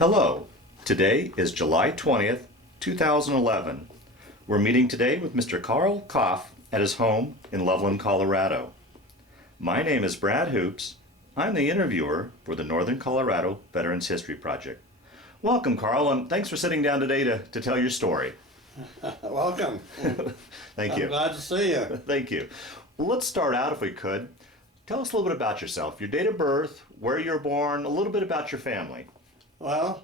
Hello, today is July 20th, 2011. We're meeting today with Mr. Carl Coff at his home in Loveland, Colorado. My name is Brad Hoops. I'm the interviewer for the Northern Colorado Veterans History Project. Welcome, Carl, and thanks for sitting down today to tell your story. Welcome. Thank you. I'm glad to see you. Thank you. Well, let's start out, if we could. Tell us a little bit about yourself, your date of birth, where you were born, a little bit about your family. Well,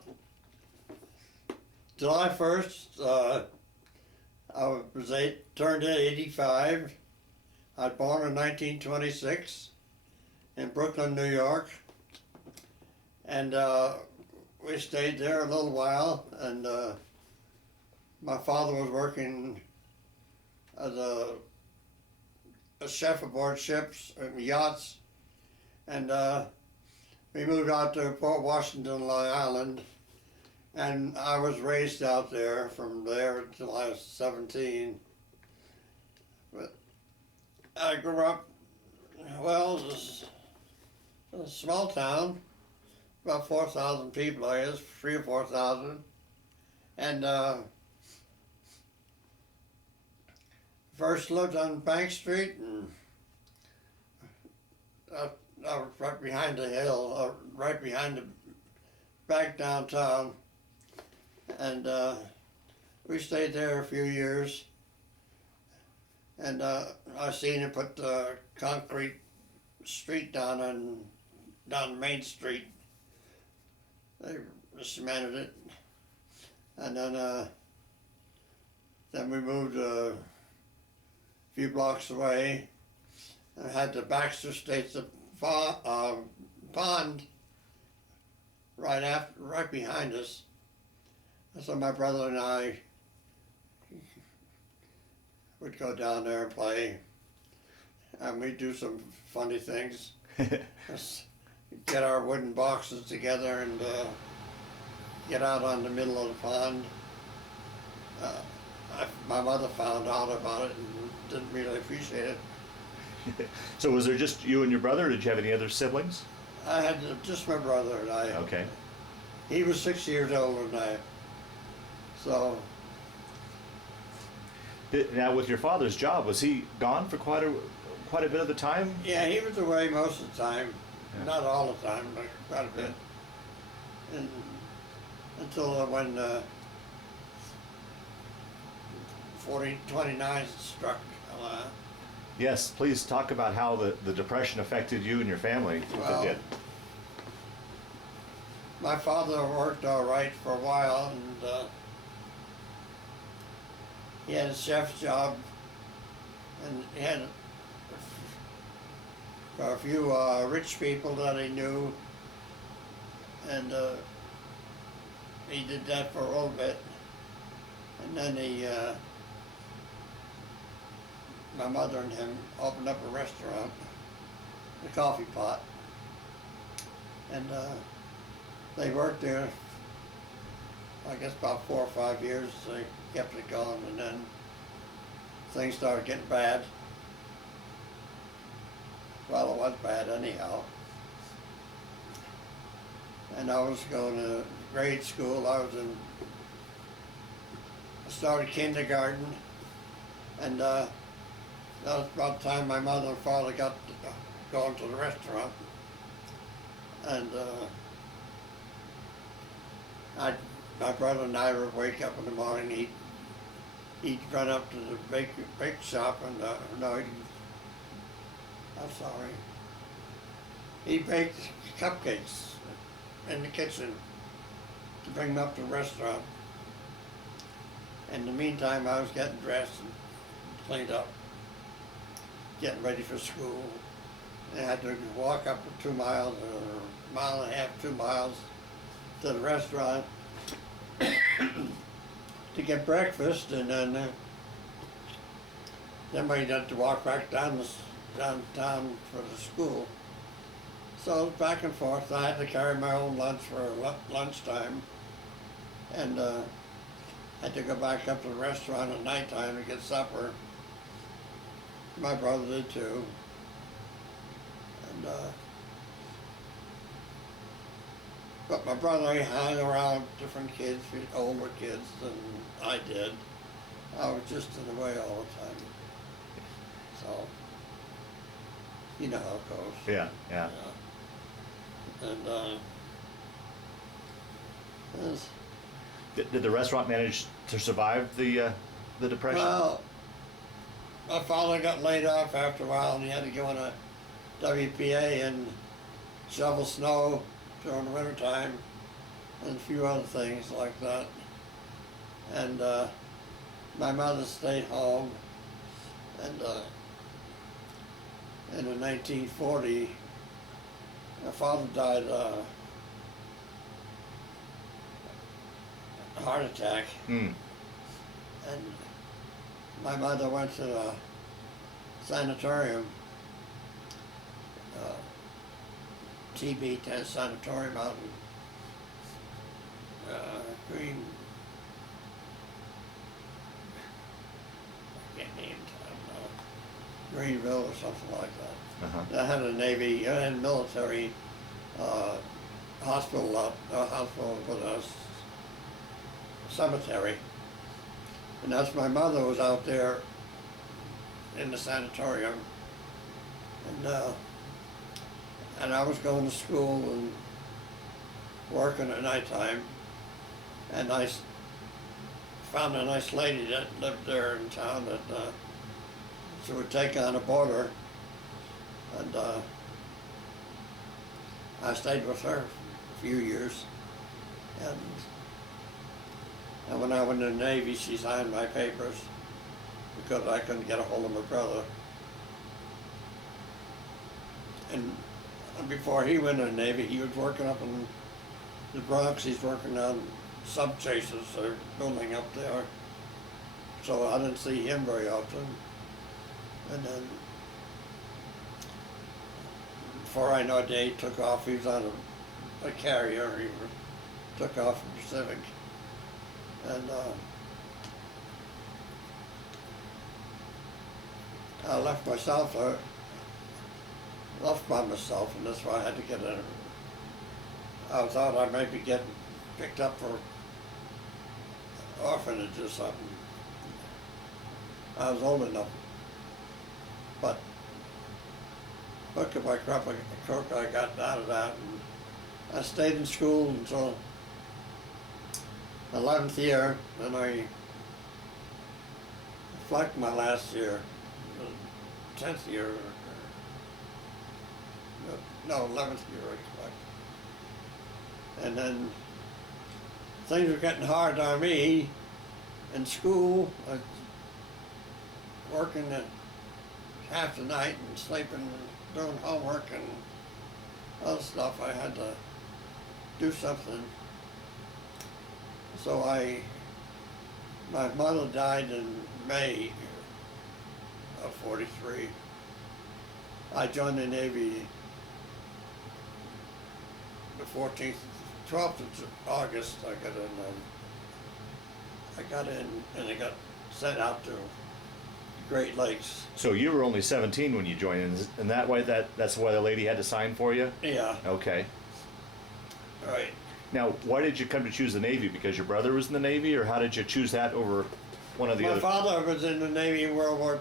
July 1st, I turned 85. I was born in 1926 in Brooklyn, New York. And we stayed there a little while, and my father was working as a chef aboard ships and yachts, and we moved out to Port Washington, Long Island, and I was raised out there from there until I was 17. But I grew up, well, it was a small town, about 4,000 people, I guess, 3,000 or 4,000, and first lived on Bank Street, and I was right behind the hill, right behind the back downtown, and we stayed there a few years, and I seen him put the concrete street down Main Street. They cemented it, and then we moved a few blocks away. I had the Baxter Estates pond right behind us. So my brother and I would go down there and play, and we'd do some funny things. Just get our wooden boxes together and get out on the middle of the pond. My mother found out about it and didn't really appreciate it. So was there just you and your brother, or did you have any other siblings? I had just my brother and I. Okay. He was 6 years older than I. So. Now, with your father's job, was he gone for quite a bit of the time? Yeah, he was away most of the time. Yeah. Not all the time, but quite a bit. Yeah. And until when 29 struck. Yes, please talk about how the Depression affected you and your family. Well, it did. My father worked all right for a while, and he had a chef's job, and he had a few rich people that he knew, and he did that for a little bit, and then my mother and him opened up a restaurant, the Coffee Pot, and they worked there, I guess, about 4 or 5 years. They kept it going, and then things started getting bad. Well, it was bad anyhow. And I was going to grade school. I started kindergarten, and that was about the time my mother and father got going to the restaurant. And my brother and I would wake up in the morning, he'd run up to the bake shop, and he baked cupcakes in the kitchen to bring them up to the restaurant. In the meantime, I was getting dressed and cleaned up, getting ready for school. I had to walk up 2 miles, or a mile and a half, 2 miles to the restaurant to get breakfast, and then we'd have to walk back downtown for the school. So back and forth. I had to carry my own lunch for lunchtime, and had to go back up to the restaurant at nighttime to get supper. My brother did too. And But my brother, he hung around different kids, older kids than I did. I was just in the way all the time. So, you know how it goes. Yeah, yeah. And, yes. Did the restaurant manage to survive the depression? Well, my father got laid off after a while and he had to go on a WPA and shovel snow during the wintertime and a few other things like that. And my mother stayed home, and in 1940, my father died of a heart attack. Mm. And my mother went to the sanatorium, TB sanatorium out in Green, I can't name it, I don't know, Greenville or something like that. Uh-huh. That had a Navy and military hospital hospital with a cemetery. And that's my mother was out there in the sanatorium, and I was going to school and working at nighttime, and I found a nice lady that lived there in town that she would take on a boarder, and I stayed with her a few years, and when I went in the Navy, she signed my papers because I couldn't get a hold of my brother. And before he went in the Navy, he was working up in the Bronx. He's working on sub chasers they're building up there. So I didn't see him very often. And then before I know it, he took off. He was on a carrier. He took off from Pacific. And I left by myself, and that's why I had to get in. I thought I might be getting picked up for orphanage or something. I was old enough. But hook by crook, I got out of that, and I stayed in school until 11th year, and I flunked my last year, 10th year, no, 11th year I flunked. And then things were getting hard on me in school. I was working half the night and sleeping and doing homework and other stuff. I had to do something. So my mother died in May of 43. I joined the Navy the 12th of August. I got in and I got sent out to Great Lakes. So you were only 17 when you joined, and that way that's why the lady had to sign for you? Yeah. Okay. Right. Now, why did you come to choose the Navy? Because your brother was in the Navy, or how did you choose that over one of the other? My father was in the Navy in World War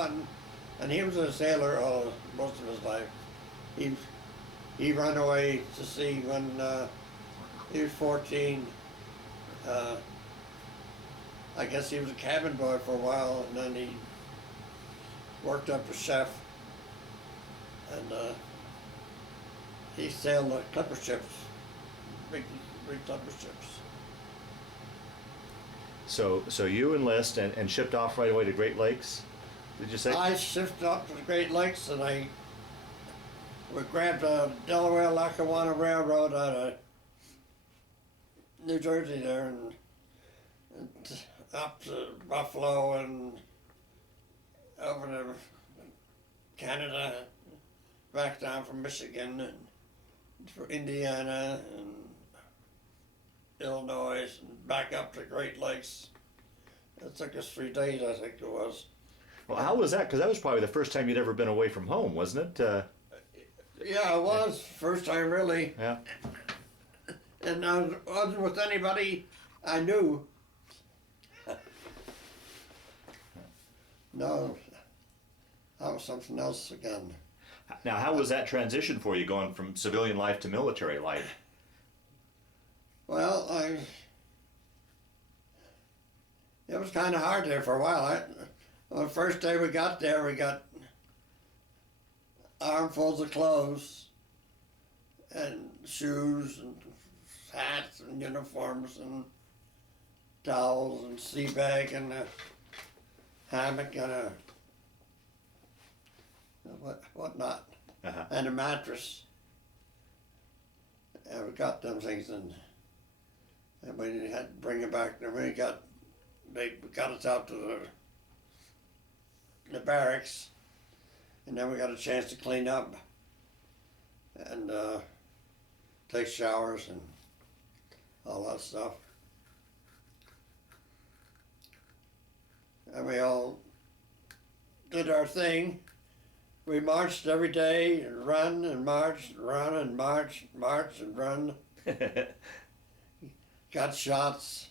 I, and he was a sailor most of his life. He ran away to sea when he was 14. I guess he was a cabin boy for a while, and then he worked up as chef, and he sailed the clipper ships, big clipper ships. So you enlist and shipped off right away to Great Lakes, did you say? I shifted up to the Great Lakes, and we grabbed a Delaware Lackawanna Railroad out of New Jersey there, and up to Buffalo and over to Canada, back down from Michigan and for Indiana and Illinois, and back up to Great Lakes. It took us 3 days, I think it was. Well, how was that? Because that was probably the first time you'd ever been away from home, wasn't it? Yeah, it was. First time, really. Yeah. and I wasn't with anybody I knew. No, that was something else again. Now, how was that transition for you, going from civilian life to military life? Well, it was kind of hard there for a while. The first day we got there, we got armfuls of clothes and shoes and hats and uniforms and towels and sea bag and a hammock and a whatnot, Uh-huh. and a mattress. And we got them things, and we had to bring it back. And they got us out to the barracks, and then we got a chance to clean up and take showers and all that stuff. And we all did our thing. We marched every day and run and march, run and march, march and run. Got shots.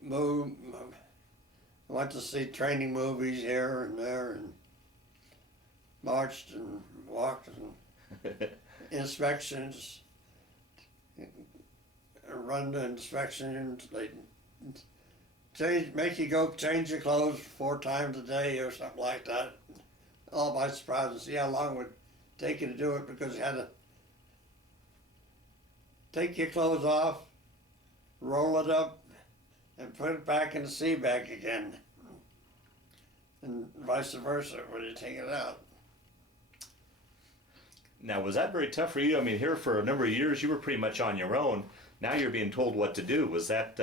Moved. Went to see training movies here and there, and marched and walked and inspections. Run the inspections. They make you go change your clothes 4 times a day or something like that. All by surprise, and see how long it would take you to do it, because you had to take your clothes off, roll it up, and put it back in the sea bag again. And vice versa when you take it out. Now, was that very tough for you? I mean, here for a number of years, you were pretty much on your own. Now you're being told what to do. Was that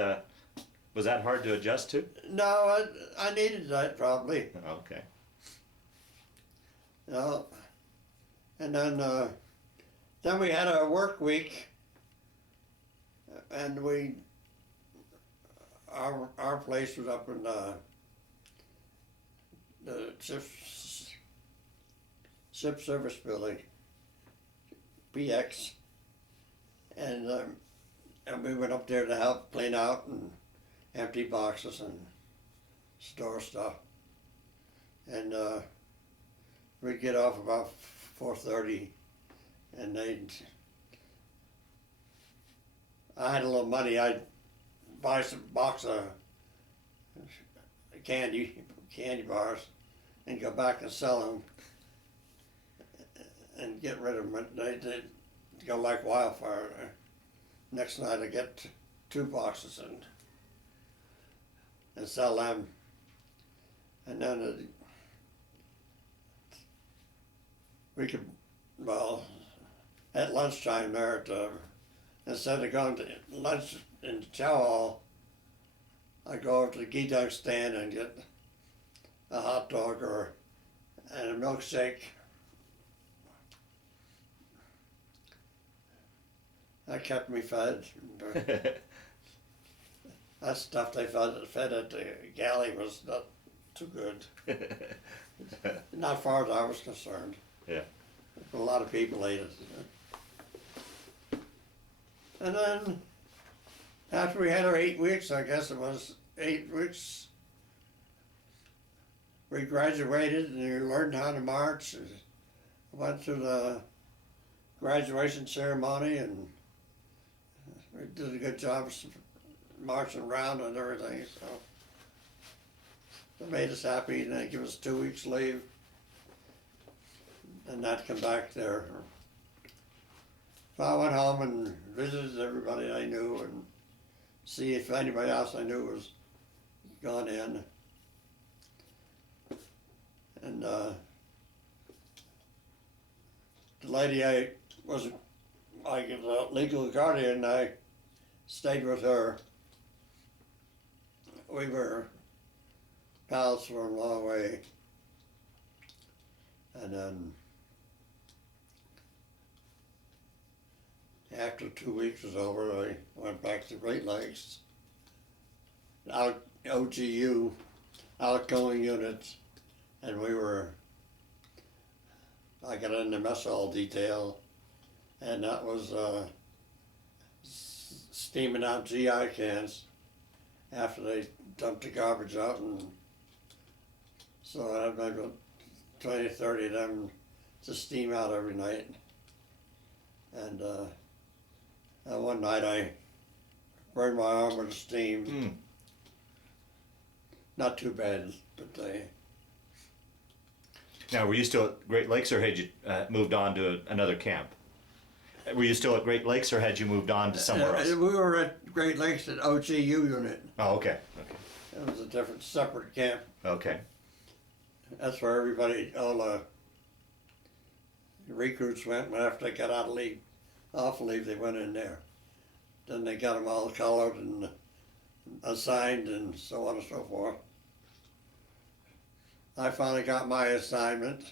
hard to adjust to? No, I needed that probably. Okay. No. And then we had a work week, and our place was up in the ship service building, PX, and we went up there to help clean out and empty boxes and store stuff. And we'd get off about 4:30, and I had a little money. I'd buy some box of candy bars and go back and sell them and get rid of them. They'd go like wildfire. Next night I get 2 boxes and sell them. And then we could, well, at lunchtime there, instead of going to lunch in the chow hall, I go over to the geedog stand and get a hot dog and a milkshake. That kept me fed. That stuff they fed at the galley was not too good. Not far as I was concerned. Yeah. A lot of people ate it. And then, after we had our 8 weeks, I guess it was 8 weeks, we graduated and we learned how to march. Went to the graduation ceremony, and we did a good job marching around and everything. So they made us happy, and they give us 2 weeks leave and not come back there. So I went home and visited everybody I knew and see if anybody else I knew was gone in. And the lady I was like a legal guardian, I stayed with her. We were pals for a long way. And then after 2 weeks was over, I went back to Great Lakes, out OGU, outgoing units, and I got in the mess hall detail, and that was steaming out GI cans after they dumped the garbage out, and so I had maybe 20, 30 of them to steam out every night. And one night I burned my arm with steam. Mm. Not too bad, but Now, were you still at Great Lakes, or had you moved on to another camp? Were you still at Great Lakes, or had you moved on to somewhere else? we were at Great Lakes at OGU unit. Oh, okay. Okay. It was a different, separate camp. Okay. That's where everybody, all the recruits went after they got out of leave. Off leave, they went in there. Then they got them all colored and assigned and so on and so forth. I finally got my assignment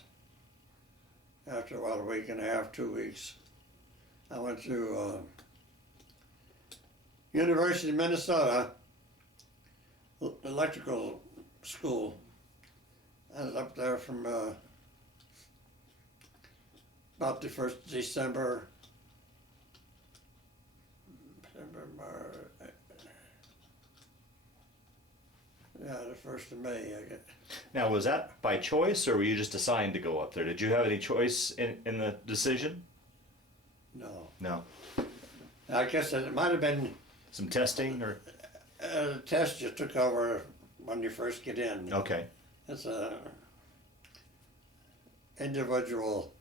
after about a week and a half, 2 weeks. I went to University of Minnesota electrical school. I was up there from about the 1st of December, the 1st of May, I guess. Now, was that by choice, or were you just assigned to go up there? Did you have any choice in the decision? No. No. I guess it might have been Some testing, or? a test you took over when you first get in. Okay. It's a individual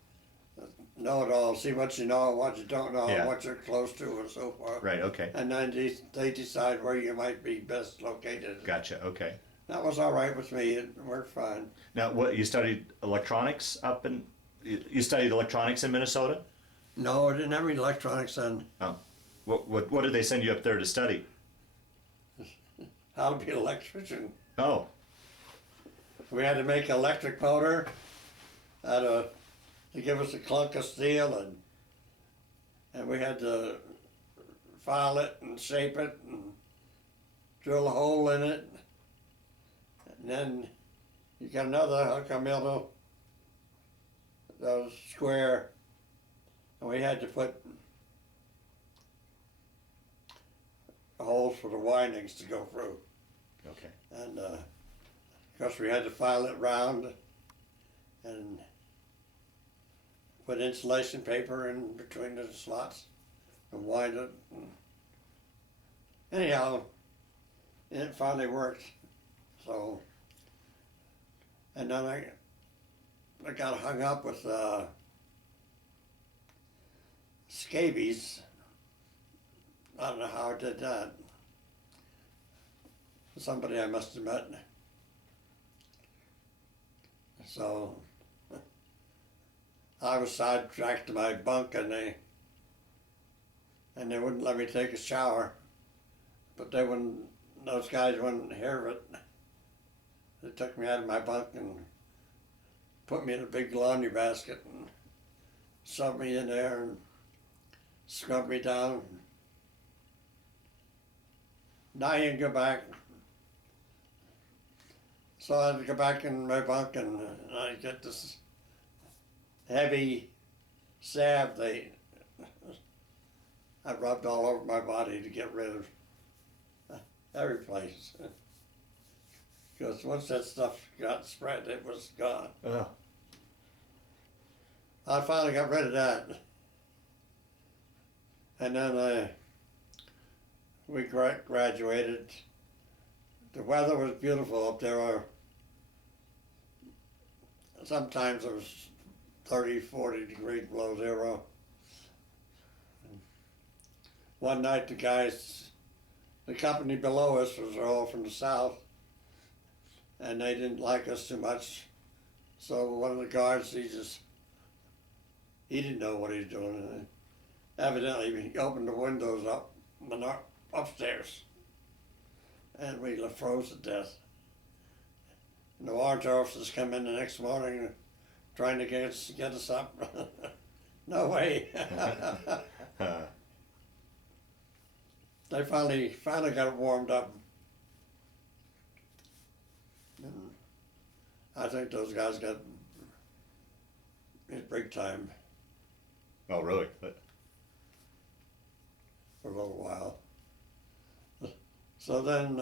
know-it-all, see what you know, what you don't know, Yeah. what you're close to, and so forth. Right. Okay. And then they decide where you might be best located. Gotcha. Okay. That was all right with me. It worked fine. Now, what, you studied electronics up in? You studied electronics in Minnesota? No, I didn't have any electronics then. Oh. What did they send you up there to study? How to be an electrician. Oh. We had to make an electric motor. They give us a clunk of steel, and we had to file it and shape it and drill a hole in it. And then you got another hook a middle that was square, and we had to put holes for the windings to go through. Okay. And of course we had to file it round and put insulation paper in between the slots and wind it. Anyhow, it finally worked. So, and then I got hung up with scabies. I don't know how I did that. Somebody I must have met. So I was sidetracked to my bunk, and they wouldn't let me take a shower. But those guys wouldn't hear of it. They took me out of my bunk and put me in a big laundry basket and shoved me in there and scrubbed me down. Now I didn't go back. So I had to go back in my bunk, and I get this heavy salve I rubbed all over my body to get rid of every place. Because once that stuff got spread, it was gone. Oh. I finally got rid of that. And then we graduated. The weather was beautiful up there. Sometimes it was 30, 40 degrees below zero. One night the company below us was all from the south, and they didn't like us too much. So one of the guards, he didn't know what he was doing. Evidently he opened the windows up upstairs, and we froze to death. And the warrant officers come in the next morning trying to get us up. No way. They finally got it warmed up. And I think those guys got his break time Oh, really? for a little while. So then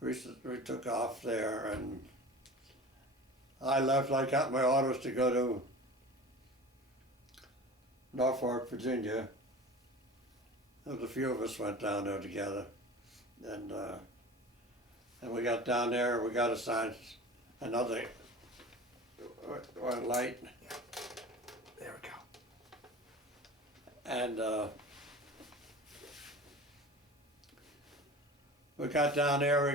we took off there, and I left. I got my orders to go to Norfolk, Virginia. There was a few of us went down there together, and we got down there. We got assigned another light. There we go. And we got down there. We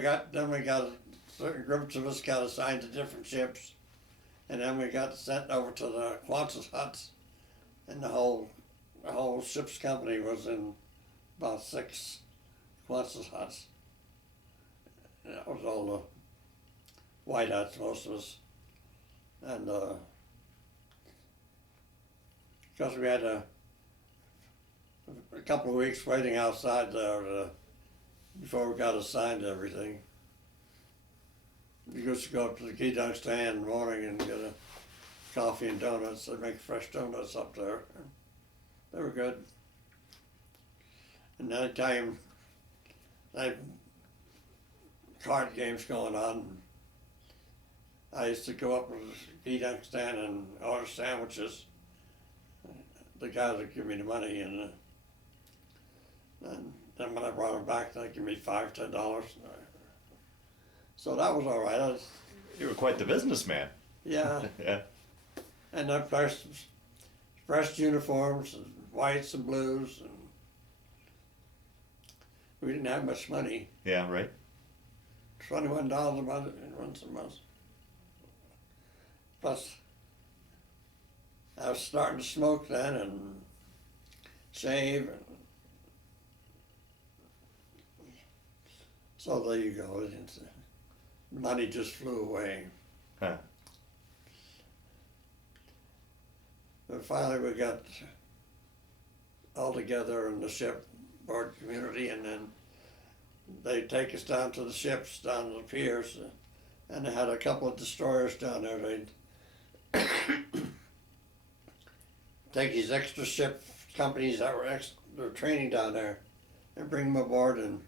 got certain groups of us got assigned to different ships, and then we got sent over to the Qantas huts, and the whole ship's company was in about 6 Qantas huts. And that was all the white huts, most of us, and because we had a couple of weeks waiting outside there before we got assigned to everything. We used to go up to the key dunk stand in the morning and get a coffee and donuts. They make fresh donuts up there. They were good. And that time, they had card games going on. I used to go up to the key dunk stand and order sandwiches. The guys would give me the money, and then when I brought them back, they'd give me $5, $10. So that was all right. You were quite the businessman. Yeah. Yeah. And then fresh uniforms, and whites and blues, and we didn't have much money. Yeah, right. $21 a month once a month. Plus, I was starting to smoke then and shave, and so there you go. Money just flew away. Huh. But finally we got all together in the shipboard community, and then they take us down to the ships, down to the piers, and they had a couple of destroyers down there. They'd take these extra ship companies that were training down there and bring them aboard and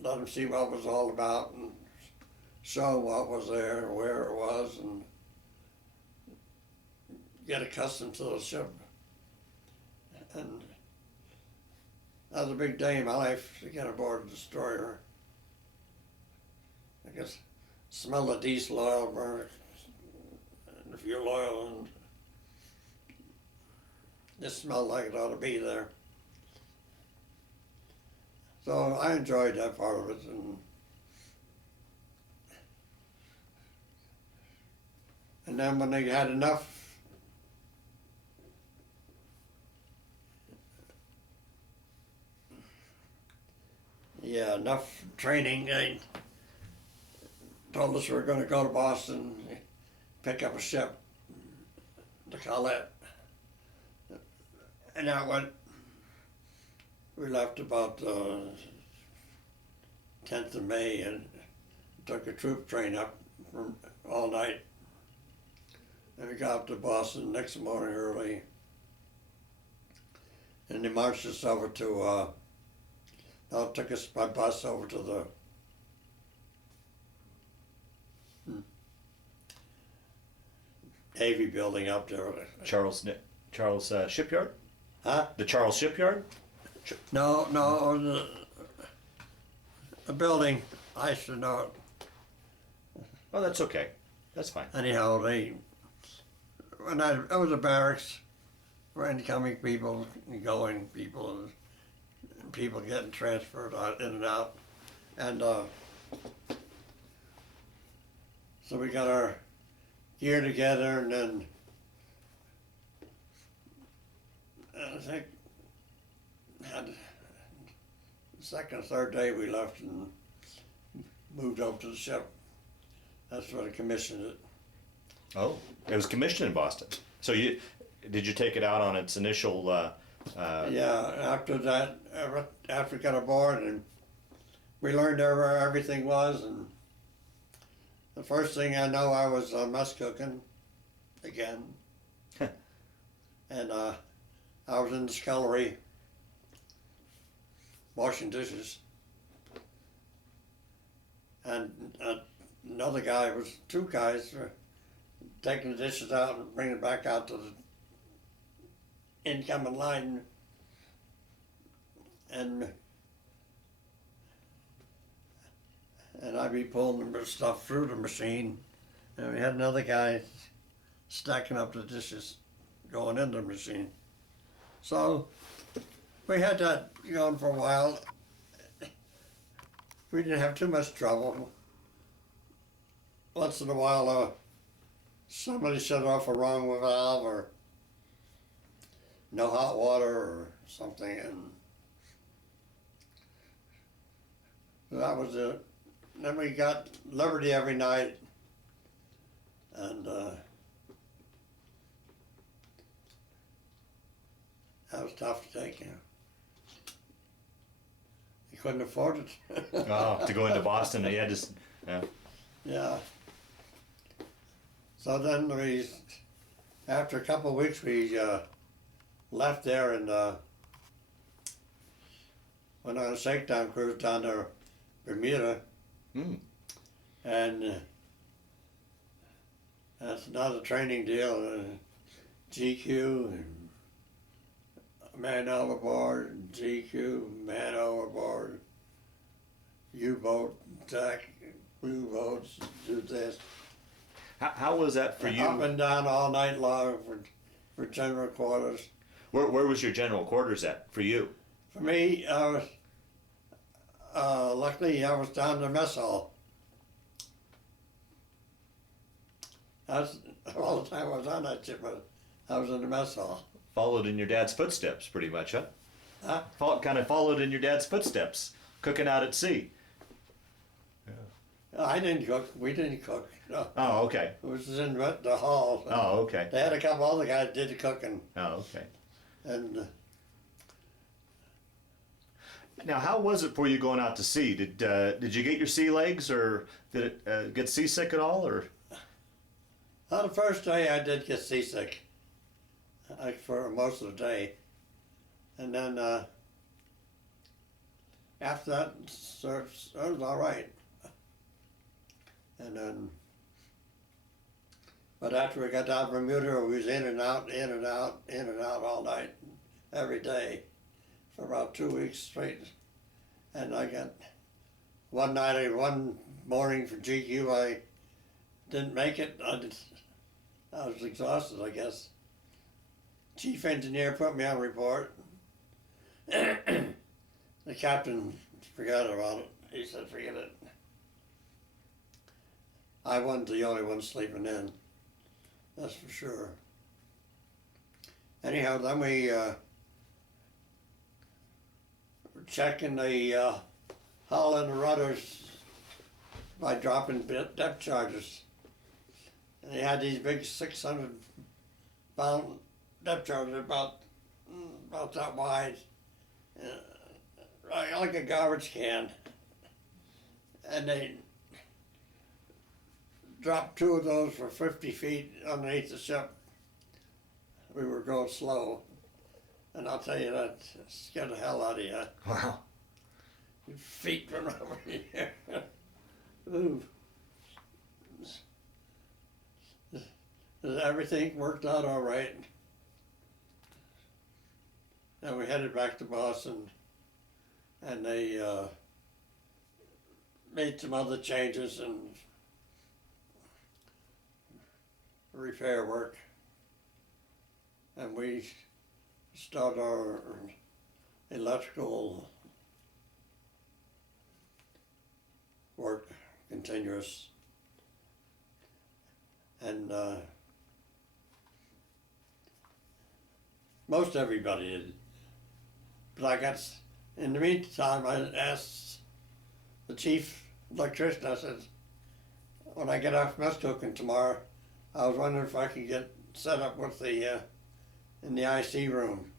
let them see what it was all about and show them what was there, where it was, and get accustomed to the ship. And that was a big day in my life to get aboard a destroyer. I guess smell the diesel oil burn and the fuel oil, and just smelled like it ought to be there. So I enjoyed that part of it, and then when they had enough training, they told us we were going to go to Boston, pick up a ship, the Collett. And that went, we left about 10th of May and took a troop train up from all night. And we got up to Boston next morning early. And they marched us over to, took us by bus over to the Navy building up there. Charles Shipyard? Huh? The Charles Shipyard? No, the building, I should know it. Oh, that's okay. That's fine. Anyhow, it was a barracks for incoming people, and going people, and people getting transferred out, in and out. And so we got our gear together, and then I think had the second or third day we left and moved over to the ship. That's where they commissioned it. Oh, it was commissioned in Boston. So did you take it out on its initial? Yeah. After that, after we got aboard, and we learned where everything was, and the first thing I know, I was mess cooking again, and I was in the scullery washing dishes, and another guy was, two guys were taking the dishes out and bringing it back out to the incoming line, and I'd be pulling the stuff through the machine, and we had another guy stacking up the dishes going in the machine. So we had that going for a while. We didn't have too much trouble. Once in a while, somebody shut off a wrong valve or no hot water or something, and that was it. Then we got Liberty every night, and that was tough to take, you know. You couldn't afford it. Oh, to go into Boston, you had to, yeah. Yeah. So then after a couple of weeks, we left there and went on a shakedown cruise down to Bermuda. Mm. And that's another training deal. GQ and man overboard, GQ, man overboard, U-boat, attack, U-boats, do this. How was that for you? Up and down all night long for general quarters. Where was your general quarters at for you? For me, I was, luckily I was down in the mess hall. That's all the time I was on that ship, but I was in the mess hall. Followed in your dad's footsteps, pretty much, huh? Huh? Kind of followed in your dad's footsteps, cooking out at sea. I didn't cook. We didn't cook. No. Oh, okay. It was in the hall. Oh, okay. They had a couple other guys did the cooking. Oh, okay. And Now, how was it for you going out to sea? Did you get your sea legs, or did it get seasick at all, or? on the first day, I did get seasick for most of the day, and then after that, it was all right. And then, but after we got down to Bermuda, we was in and out, in and out, in and out all night, every day, for about 2 weeks straight. And I got one morning for GQ, I didn't make it. I was exhausted, I guess. Chief engineer put me on report. The captain forgot about it. He said, forget it. I wasn't the only one sleeping in, that's for sure. Anyhow, then we were checking the hull and the rudders by dropping depth charges. And they had these big 600-pound depth charges about that wide, like a garbage can. And they dropped 2 of those for 50 feet underneath the ship. We were going slow, and I'll tell you, that scared the hell out of you. Wow. Your feet went over here. Ooh. Everything worked out all right. And we headed back to Boston, and they made some other changes and repair work, and we started our electrical work continuous, and most everybody did. But in the meantime, I asked the chief electrician, I said, when I get off mess cooking tomorrow, I was wondering if I could get set up with in the IC room.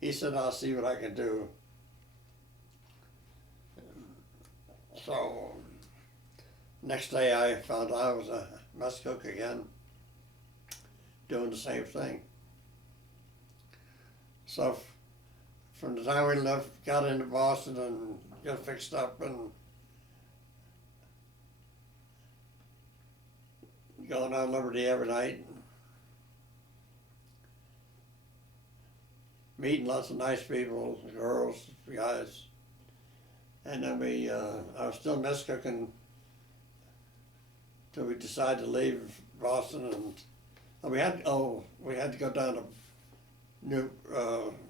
He said, I'll see what I can do. So, next day I found I was a mess cook again, doing the same thing. So from the time we left, got into Boston and got fixed up and going on Liberty every night, meeting lots of nice people, girls, guys. And then I was still mess cooking till we decided to leave Boston, and we had to go down to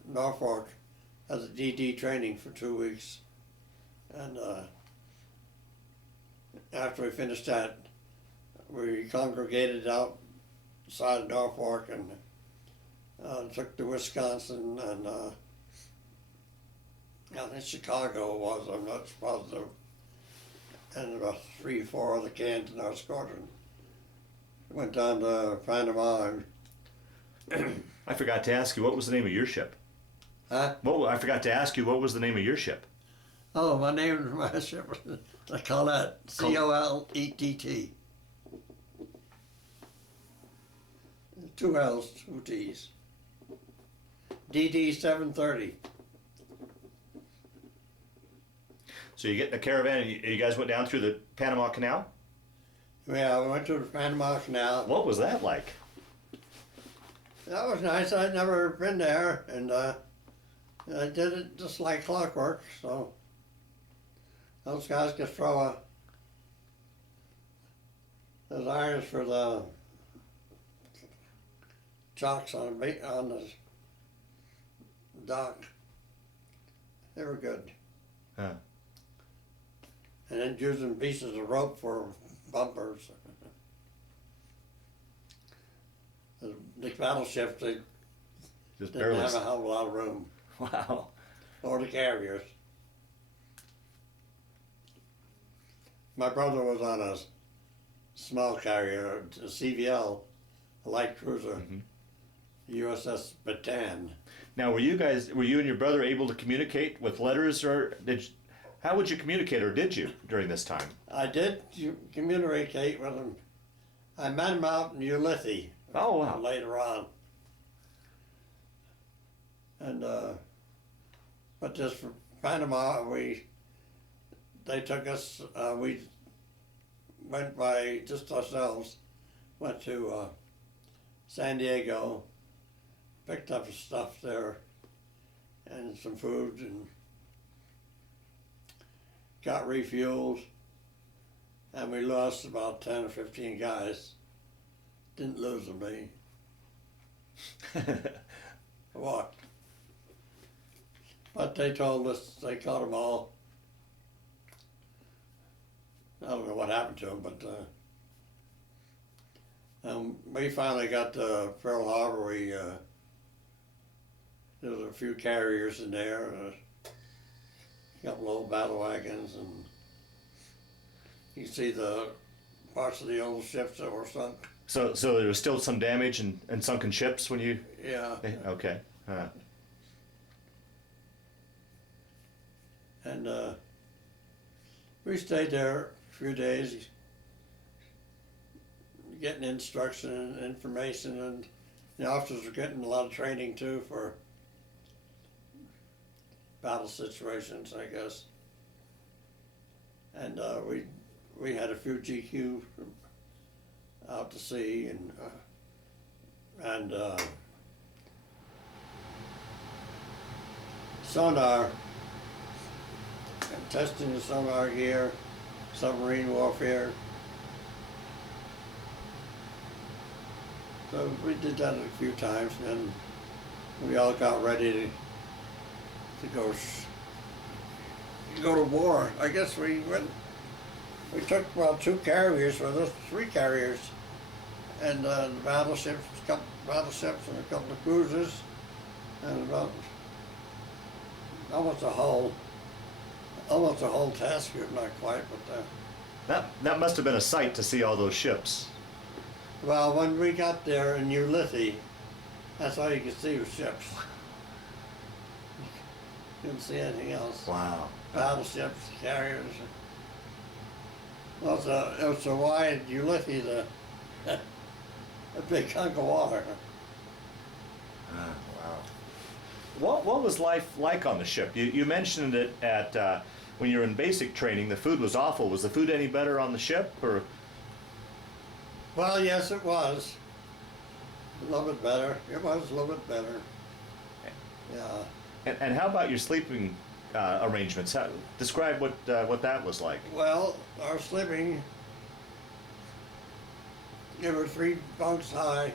Norfolk as a DD training for 2 weeks, and after we finished that, we congregated outside of Norfolk and took to Wisconsin and I think Chicago was, I'm not positive, and about 3 or 4 other cans in our squadron. Went down to Panama and I forgot to ask you, what was the name of your ship? huh? Well, I forgot to ask you, what was the name of your ship? Oh, my name of my ship was the Collett, Collett. 2 L's, 2 T's. DD 730. So you get in a caravan and you guys went down through the Panama Canal? Yeah, we went to the Panama Canal. What was that like? That was nice. I'd never been there, and I did it just like clockwork. So those guys could throw those irons for the chocks on the dock. They were good. Huh. And then using pieces of rope for bumpers. The battleships, they Just didn't barely. have a hell of a lot of room. Wow. Or the carriers. My brother was on a small carrier, a CVL, a light cruiser, USS Bataan. Now, were you and your brother able to communicate with letters, or how would you communicate, or did you during this time? I did communicate with him. I met him out in Ulithi. Oh, wow. Later on. And but just for Panama, they took us. We went by just ourselves. Went to San Diego, picked up stuff there, and some food, and got refueled. And we lost about 10 or 15 guys. Didn't lose them, What? But they told us they caught them all. I don't know what happened to them, but we finally got to Pearl Harbor. There was a few carriers in there, a couple old battle wagons, and you see the parts of the old ships that were sunk. So there was still some damage and sunken ships when you... Yeah. Okay. Huh. And we stayed there a few days, getting instruction and information, and the officers were getting a lot of training too for battle situations, I guess. And we had a few GQ out to sea, and sonar, and testing the sonar gear, submarine warfare. So we did that a few times, and then we all got ready to go to war. I guess we took about 2 carriers with us, 3 carriers, and the battleships, a couple battleships and a couple of cruisers, and about almost a whole task group, not quite, but That must have been a sight to see all those ships. well, when we got there in Ulithi, that's all you could see was ships. Couldn't see anything else. Wow. Battleships, carriers. Well, it was a wide Ulithi, a big hunk of water. Wow. What was life like on the ship? You mentioned it at when you were in basic training. The food was awful. Was the food any better on the ship, or? Well, yes, it was. A little bit better. It was a little bit better. Yeah. And how about your sleeping arrangements? Describe what that was like. Well, our sleeping, there were 3 bunks high,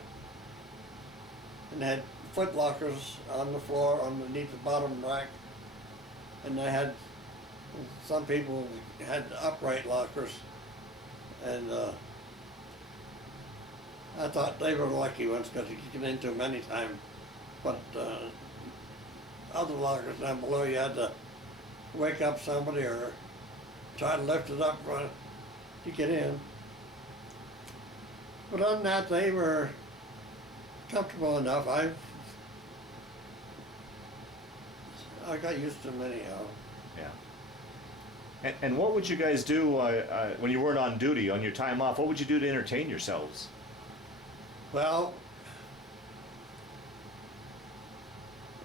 and they had foot lockers on the floor underneath the bottom rack, and they had, some people had upright lockers, and I thought they were lucky ones because you could get into them anytime, but other lockers down below you had to wake up somebody or try to lift it up to get in. But other than that, they were comfortable enough. I got used to them anyhow. Yeah. And what would you guys do when you weren't on duty, on your time off? What would you do to entertain yourselves? Well,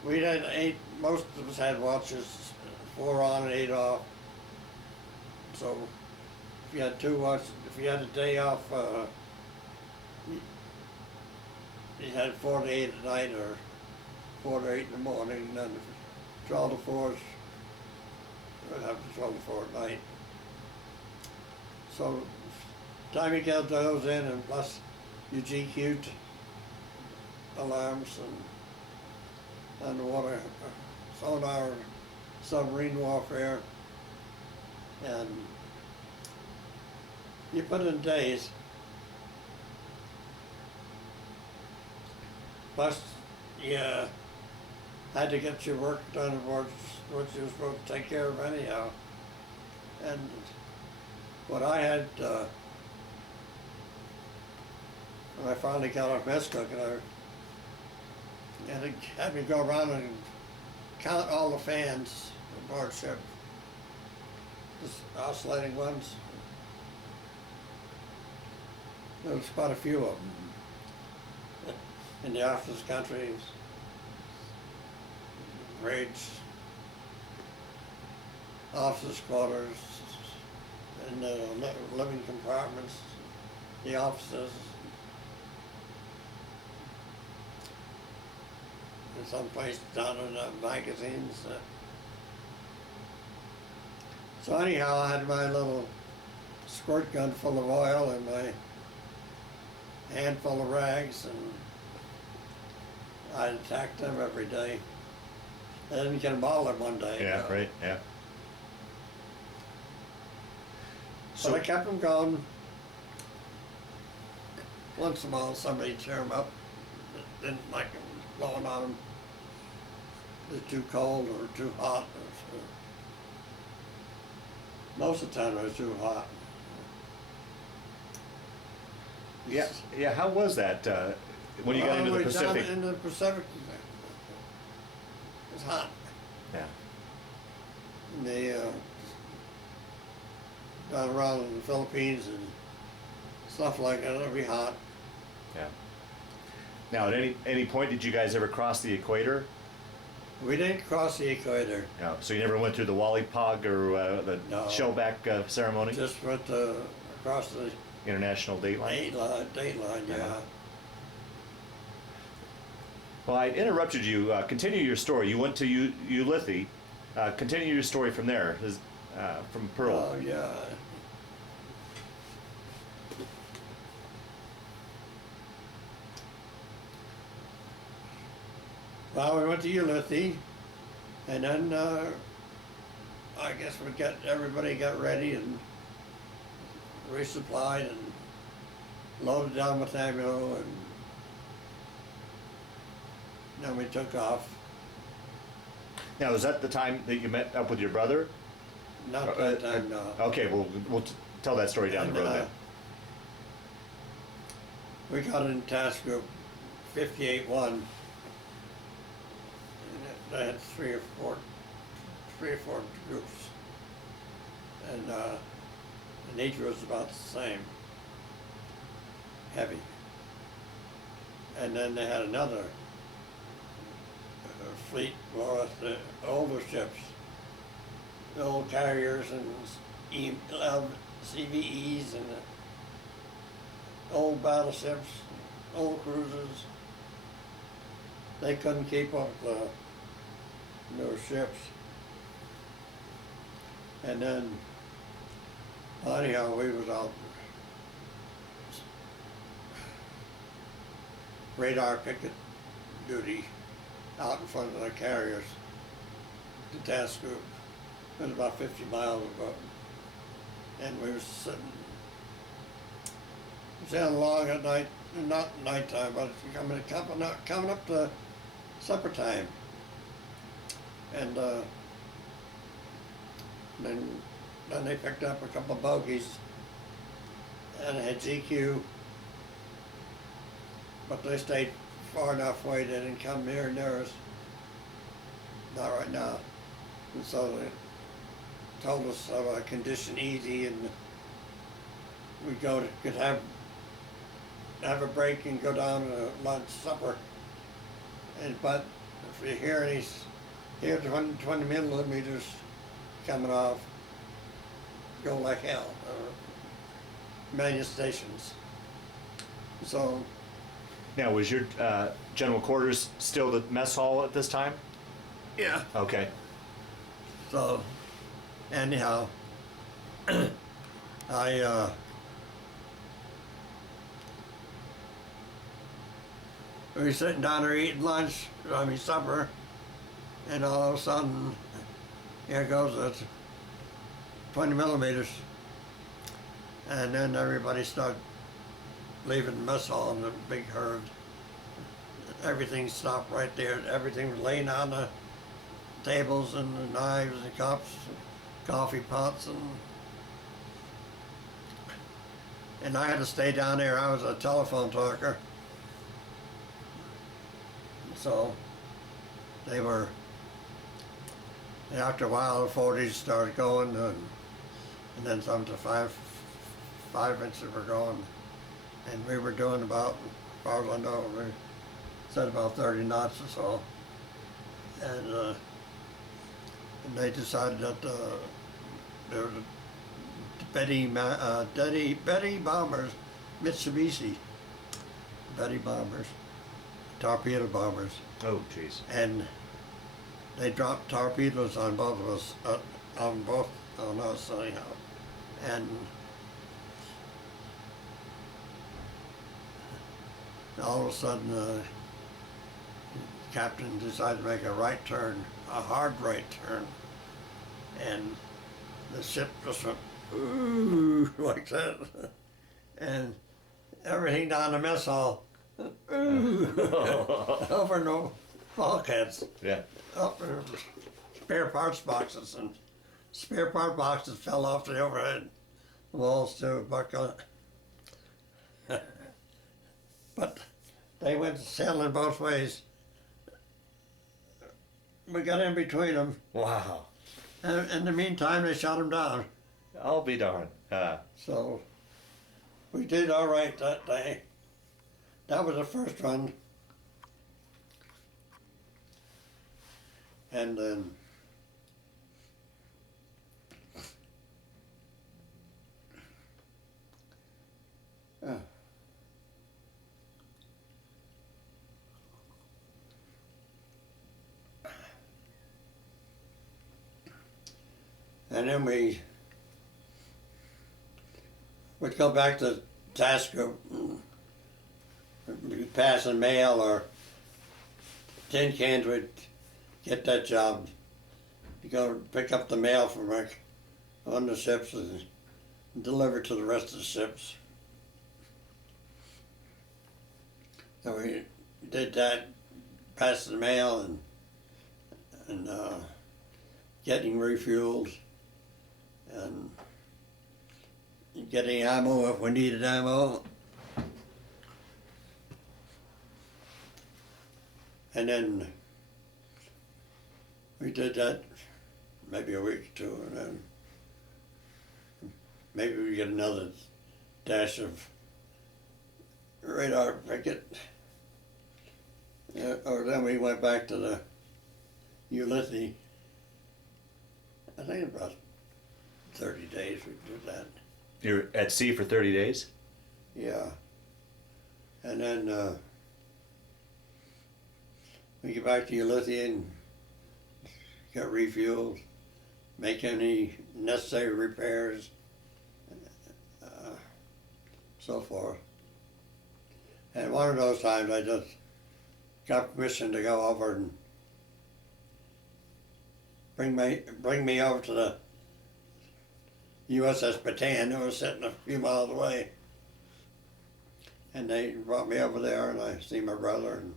we had 8, most of us had watches, 4 on and 8 off. So if you had 2 watches, if you had a day off, you had 4 to 8 at night or 4 to 8 in the morning, and then 12 to 4s, we'd have 12 to 4 at night. So time you get those in, and plus you GQ'd alarms and underwater sonar, submarine warfare, and you put in days. Plus, you had to get your work done aboard what you were supposed to take care of anyhow. And what I had, when I finally got off mess cooking, I had me go around and count all the fans aboard ship, just oscillating ones. There was quite a few of them in the officers' countries, grades, officers' quarters, and the living compartments, the officers, and someplace down in the magazines. So anyhow, I had my little squirt gun full of oil and my handful of rags, and I'd attack them every day. I didn't get them all in one day. Yeah, right, yeah. So I kept them going. Once in a while, somebody tear them up. Didn't like them blowing on them. They're too cold or too hot. Most of the time, it was too hot. Yeah, yeah. How was that when you got into the Pacific? Down in the Pacific, it was hot. Yeah. And they down around in the Philippines and stuff like that, it'll be hot. Yeah. Now, at any point, did you guys ever cross the equator? We didn't cross the equator. No. So you never went through the Wally Pog or the No. shellback ceremony? Just went across the International date line? date line, yeah. Well, I interrupted you. Continue your story. You went to Ulithi. Continue your story from there, from Pearl. Oh, yeah. Well, we went to Ulithi, and then I guess everybody got ready and resupplied and loaded down with ammo, and then we took off. Now, was that the time that you met up with your brother? Not that time, no. Okay, we'll tell that story down the road then. We got in task group 58-1. And they had three or four groups, and each was about the same, heavy. And then they had another fleet was the older ships, the old carriers and CVEs and the old battleships, old cruisers. They couldn't keep up with those ships. And then, anyhow, we was out radar picket duty out in front of the carriers, the task group. It was about 50 miles above. And we were sailing along at night, not nighttime, but coming up to supper time. And then they picked up a couple of bogies and it had GQ, but they stayed far enough away they didn't come near us. Not right now. And so they told us of a condition easy and we could have a break and go down to lunch, supper. But if you hear 20 millimeters coming off, go like hell. Many stations. So. Now, was your general quarters still the mess hall at this time? Yeah. Okay. So, anyhow, we were sitting down there eating lunch, supper, and all of a sudden, here goes the 20 millimeters. And then everybody started leaving the mess hall in a big herd. Everything stopped right there. Everything was laying on the tables and the knives and cups, and coffee pots, and I had to stay down there. I was a telephone talker. So after a while, the 40s started going, and then some to 5 inches were going. And we were doing about, as far as I know, we said about 30 knots or so. And they decided that there was Betty bombers, Mitsubishi Betty bombers, torpedo bombers. Oh, jeez. And they dropped torpedoes on both of us, on us anyhow. And all of a sudden, the captain decided to make a right turn, a hard right turn, and the ship just went, ooh, like that. And everything down the mess hall, ooh, over no bulkheads. Yeah. Up in spare parts boxes, and spare part boxes fell off the overhead walls too, buckle. But they went sailing both ways. We got in between them. Wow. And in the meantime, they shot them down. I'll be darned. So we did all right that day. That was the first run. And then we'd go back to the task group, be passing mail or tin cans. We'd get that job. You go pick up the mail from on the ships and deliver to the rest of the ships. So we did that, passing the mail and getting refueled and getting ammo if we needed ammo. And then we did that maybe a week or two, and then maybe we get another dash of radar picket. Or then we went back to the Ulysses. I think about 30 days we did that. You're at sea for 30 days? Yeah. And then we get back to Ulysses and get refueled, make any necessary repairs, so forth. And one of those times I just got permission to go over and bring me over to the USS Bataan that was sitting a few miles away. And they brought me over there and I see my brother. And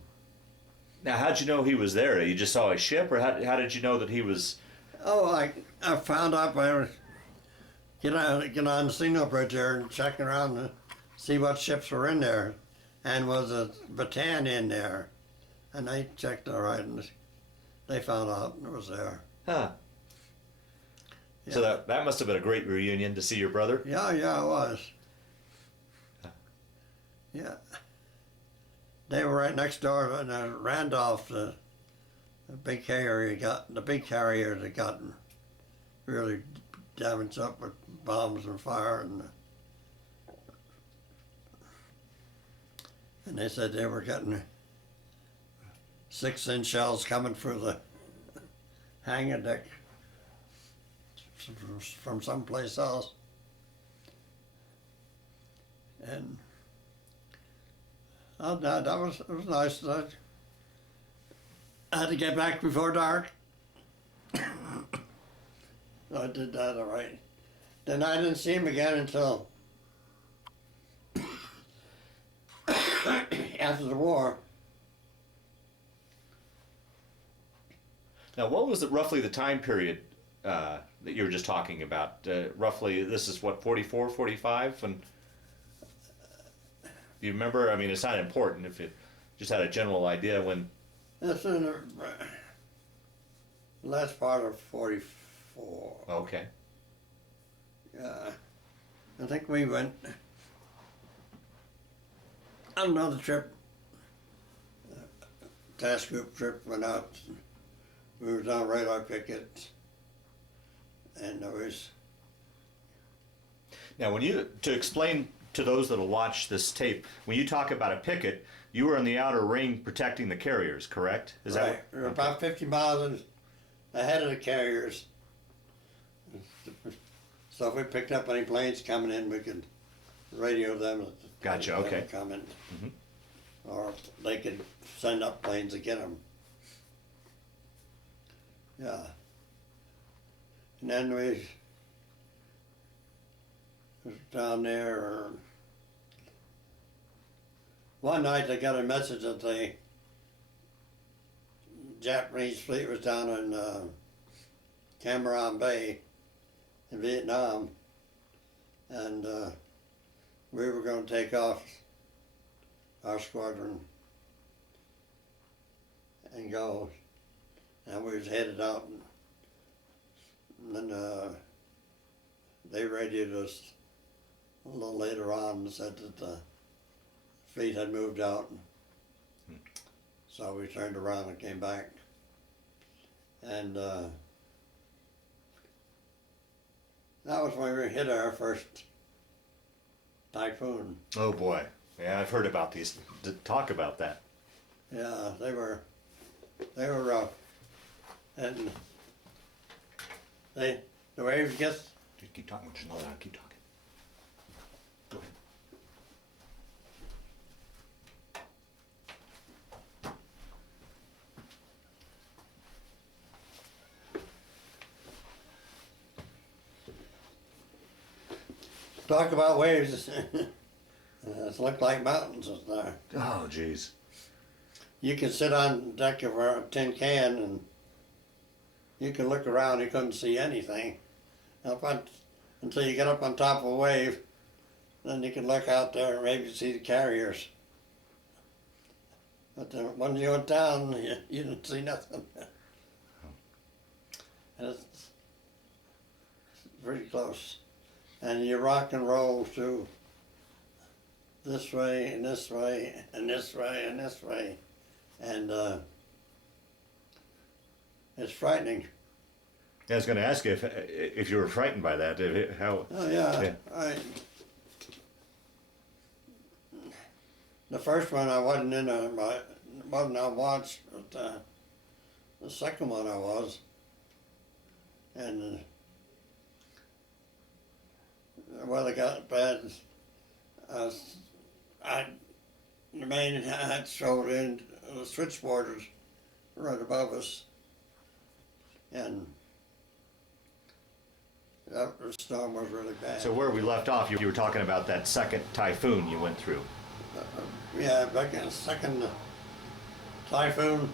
Now, how'd you know he was there? You just saw his ship, or how did you know that he was? oh, I found out by get on the signal bridge there and checking around to see what ships were in there. And was a Bataan in there. And they checked all right and they found out it was there. Huh. Yeah. So that must have been a great reunion to see your brother. Yeah, it was. Yeah. They were right next door, and Randolph, the big carrier, that got really damaged up with bombs and fire, and they said they were getting 6-inch shells coming through the hangar deck from someplace else. And that was, it was nice. I had to get back before dark. So I did that all right. Then I didn't see him again until after the war. Now, what was roughly the time period that you were just talking about? Roughly, this is what, 44, 45? And do you remember? I mean, it's not important if you just had a general idea when. That's in the last part of 44. Okay. Yeah. I think we went on another trip. Task group trip went out. We were down radar pickets. And there was. Now, to explain to those that'll watch this tape, when you talk about a picket, you were in the outer ring protecting the carriers, correct? Is Right. that We were about 50 miles ahead of the carriers. So if we picked up any planes coming in, we could radio them. Gotcha, They were okay. coming. Mhm. Or they could send up planes to get them. Yeah. And then we was down there. One night they got a message that the Japanese fleet was down in Cameron Bay in Vietnam, and we were going to take off our squadron and go, and we was headed out, and then they radioed us a little later on and said that the fleet had moved out. So we turned around and came back. And that was when we hit our first typhoon. Oh boy. Yeah, I've heard about these. Talk about that. Yeah, they were rough. And the waves just. Keep talking, just slow down, keep talking. Go ahead. Talk about waves. It looked like mountains up there. Oh, jeez. You could sit on the deck of a tin can and you could look around, you couldn't see anything. Until you get up on top of a wave, then you can look out there and maybe see the carriers. But then when you went down, you didn't see nothing. And it's pretty close. And you rock and roll through this way and this way and this way and this way. And It's frightening. I was going to ask you if you were frightened by that. How? Oh yeah. Yeah. The first one I wasn't in wasn't on watch, but the second one I was, and the weather got bad. The main hatch showed in the switchboard was right above us, and the storm was really bad. So where we left off, you were talking about that second typhoon you went through. Yeah, back in the second typhoon.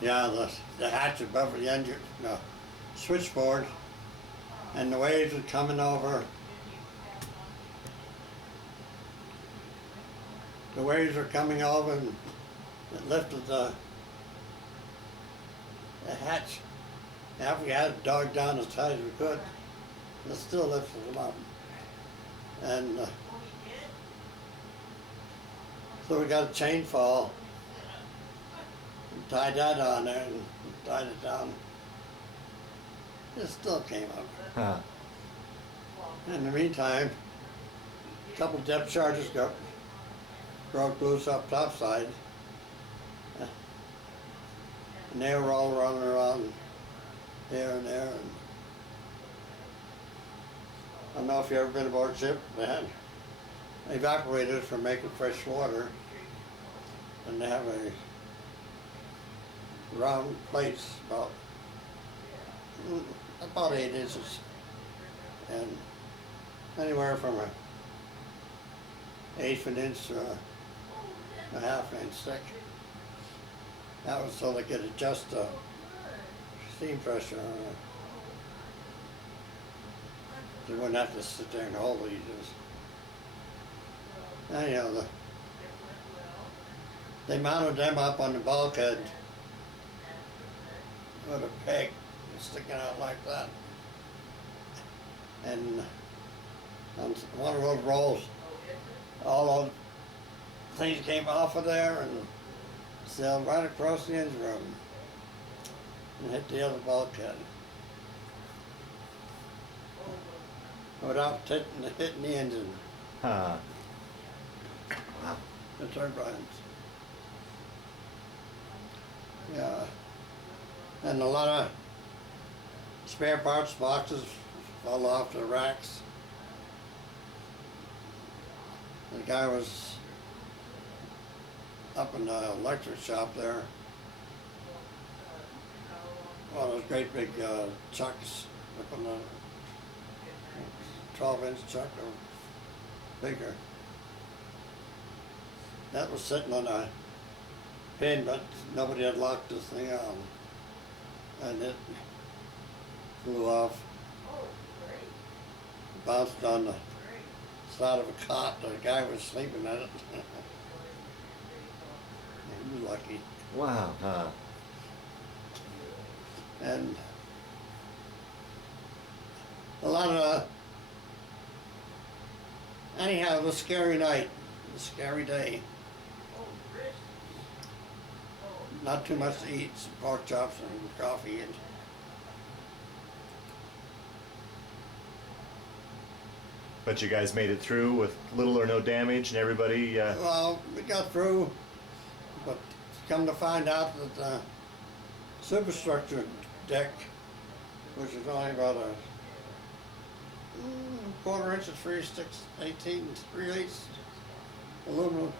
Yeah, the hatch above the engine, switchboard, and the waves were coming over. The waves were coming over, and it lifted the hatch. After we had it dug down as tight as we could, it still lifted them up. And so we got a chain fall, and tied that on there, and tied it down. It still came up. Huh. In the meantime, a couple depth charges broke loose up topside, and they were all running around here and there. And I don't know if you've ever been aboard a ship. They had evaporators for making fresh water, and they have a round plates about 8 inches, and anywhere from a 1/8 of an inch to a 1/2 inch thick. That was so they could adjust the steam pressure on it. They wouldn't have to sit there and hold these. Anyhow, they mounted them up on the bulkhead with a peg sticking out like that. And on one of those rolls, all those things came off of there and sailed right across the engine room and hit the other bulkhead without hitting the engine, Huh. Wow. the turbines. Yeah. And a lot of spare parts boxes fell off the racks. The guy was up in the electric shop there. One of those great big chucks, up in the 12-inch chuck or bigger. That was sitting on a pin, but nobody had locked this thing on. And it flew off, bounced on the side of a cot. The guy was sleeping in it. He was lucky. Wow. Huh. And a lot of, anyhow, it was a scary night, a scary day. Not too much to eat, some pork chops and coffee. And But you guys made it through with little or no damage, and everybody. well, we got through, but come to find out that the superstructure deck, which is only about a 1/4 inch of 3/18 aluminum,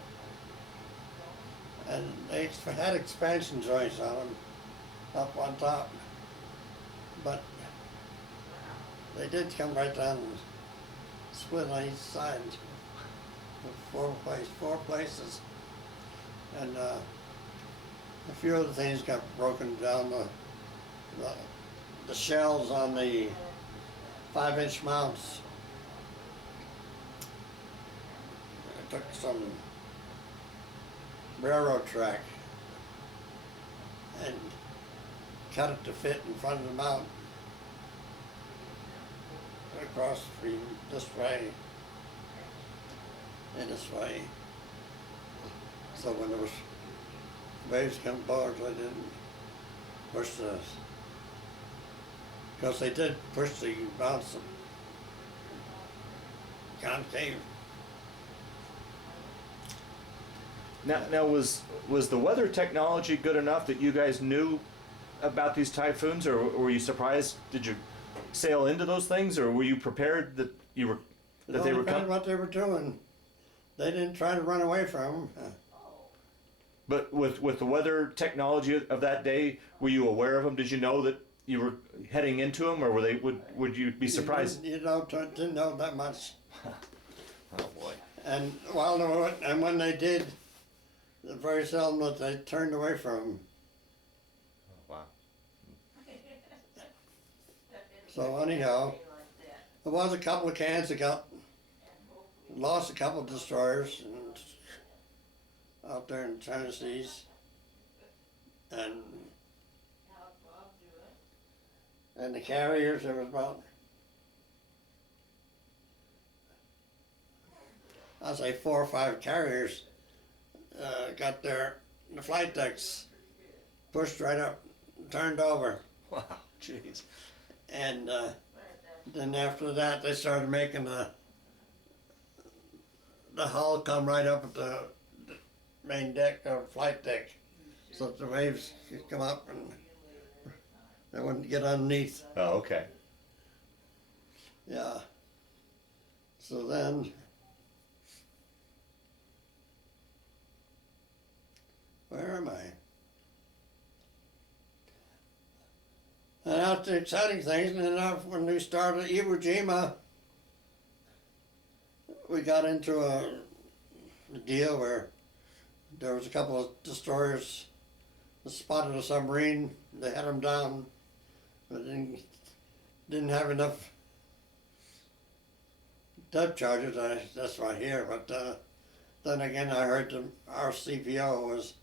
and they had expansion joints on them up on top, but they did come right down and split on each side, four places, and a few other things got broken down. The shells on the 5-inch mounts. I took some railroad track and cut it to fit in front of the mount. Across from this way and this way. So when there was waves come aboard, so I didn't push the, because they did push the bounce concave. Now was the weather technology good enough that you guys knew about these typhoons, or were you surprised? Did you sail into those things, or were you prepared that they were coming? What they were doing. They didn't try to run away from them. But with the weather technology of that day, were you aware of them? Did you know that you were heading into them, or would you be surprised? You didn't know that much. Oh boy! And when they did, very seldom that they turned away from them. Wow. So anyhow, there was a couple of cans that lost a couple of destroyers out there in Tennessee, and the carriers, there was about, I'd say 4 or 5 carriers got the flight decks pushed right up, turned over. Wow, jeez. And then after that, they started making the hull come right up at the main deck or flight deck, so that the waves could come up and they wouldn't get underneath. Oh, okay. Yeah. So then, where am I? And after the exciting things, and then when we started Iwo Jima, we got into a deal where there was a couple of destroyers that spotted a submarine. They had them down, but didn't have enough depth charges. That's right here. But then again, I heard our CPO was,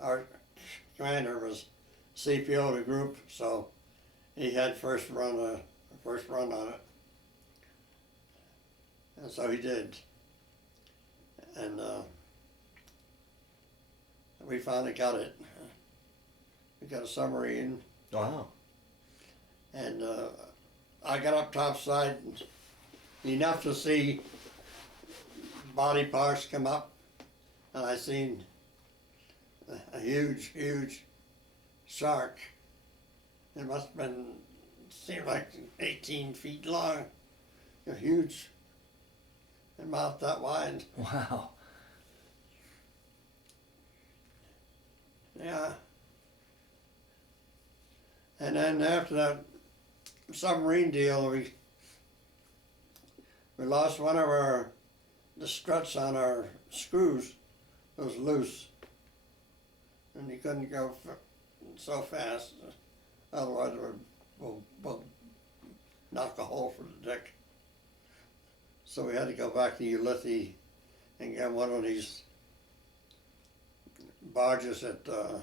our commander was CPO of the group, so he had first run on it, and so he did. And we finally got it. We got a submarine. Wow. And I got up topside enough to see body parts come up, and I seen a huge, huge shark. It must have been, seemed like 18 feet long, huge, and mouth that wide. Wow. Yeah. And then after that submarine deal, we lost one of the struts on our screws. It was loose, and you couldn't go so fast, otherwise it would knock a hole for the deck. So we had to go back to Ulithi and get one of these barges that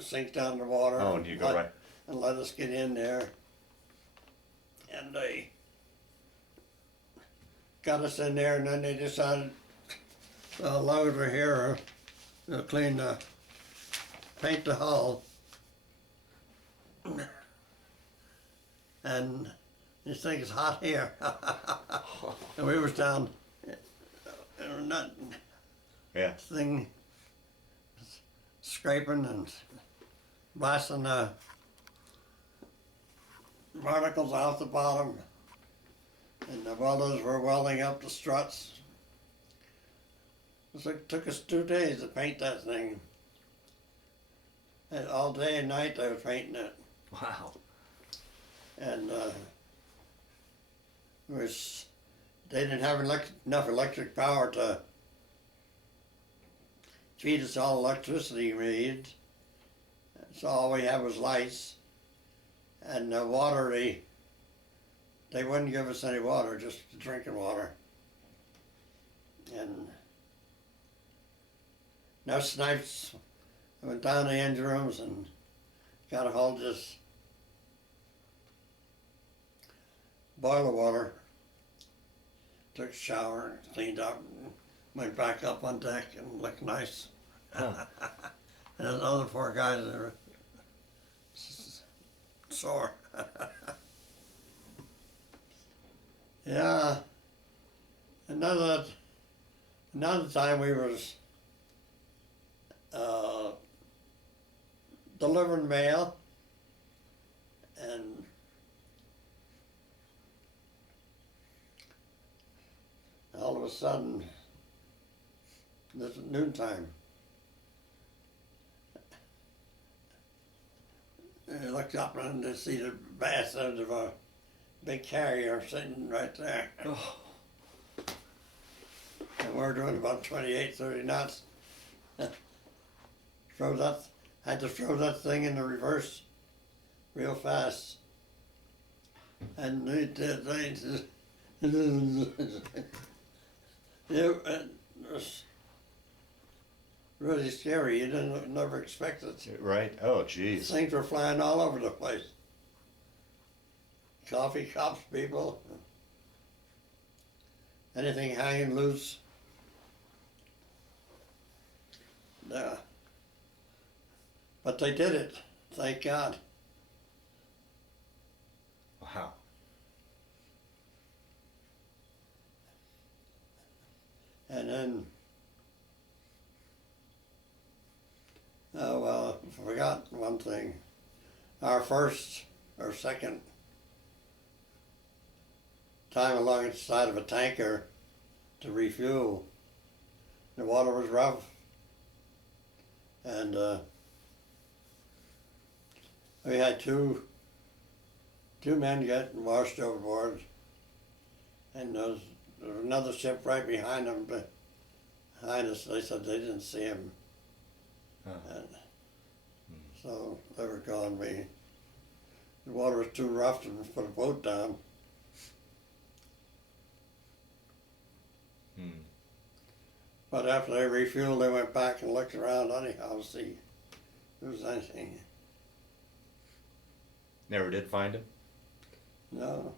sink down the water. Oh, and you go right. And let us get in there. And they got us in there, and then they decided, long as we're here, they'll paint the hull. And this thing is hot here. And we was down, Yeah. thing scraping and blasting the barnacles off the bottom, and the welders were welding up the struts. So it took us 2 days to paint that thing. And all day and night they were painting it. Wow. And they didn't have enough electric power to feed us all electricity we needed. So all we had was lights. And the water, they wouldn't give us any water, just drinking water. And no snipes. I went down the engine rooms and got a hold of this boiler water. Took a shower, cleaned up, and went back up on deck and looked nice. And the other four guys are sore. Yeah. Another time we was delivering mail, and all of a sudden, this is noontime. I looked up and I see the bastard of a big carrier sitting right there. Oh. And we're doing about 28, 30 knots. Had to throw that thing in the reverse real fast. And it was really scary. You didn't never expect it. Right. Oh, geez. Things were flying all over the place. Coffee cups, people. Anything hanging loose. Yeah. But they did it, thank God. Wow. And then, oh well, I forgot one thing. Our first or second time along the side of a tanker to refuel, the water was rough, and we had two men getting washed overboard, and there was another ship right behind them. Behind us, they said they didn't see him, and so they were gone. The water was too rough to put a boat down. But after they refueled, they went back and looked around anyhow to see if there was anything. Never did find him? No.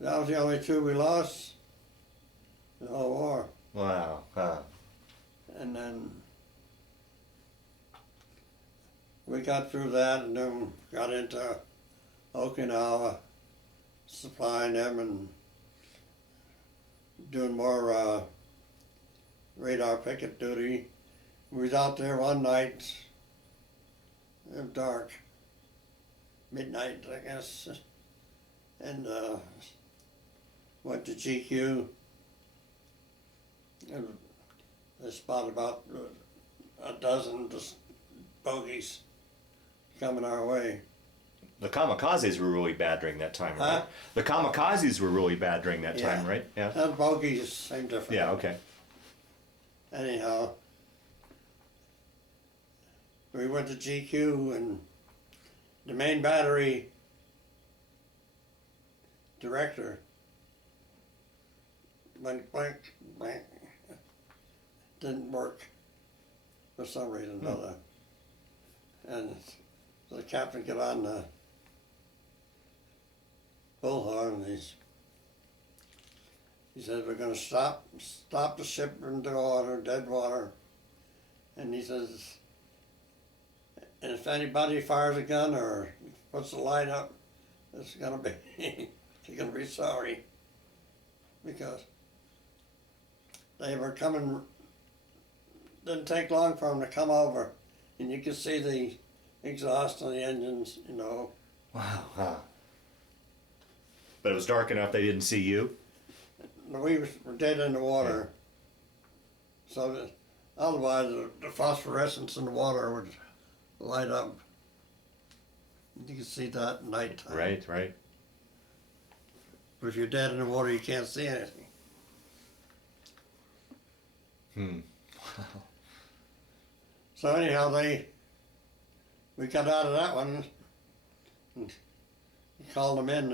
That was the only two we lost in the whole war. Wow. And then we got through that and then got into Okinawa, supplying them and doing more radar picket duty. We was out there one night, it was dark, midnight I guess, and went to GQ, and they spotted about a dozen bogeys coming our way. The kamikazes were really bad during that time, right? Huh? The kamikazes were really bad during that time, right? Yeah. The bogeys, same difference. Yeah, okay. Anyhow, we went to GQ and the main battery director went blank, blank, didn't work for some reason or other. And the captain got on the bullhorn and he said, we're going to stop the ship into water, dead water. And he says, and if anybody fires a gun or puts the light up, it's going to be, you're going to be sorry. Because they were coming, didn't take long for them to come over. And you could see the exhaust on the engines, you know. Wow. But it was dark enough they didn't see you? We were dead in the water. Yeah. So that, otherwise the phosphorescence in the water would light up. You can see that at nighttime. Right. But if you're dead in the water, you can't see anything. Wow. So anyhow, we got out of that one. And called them in.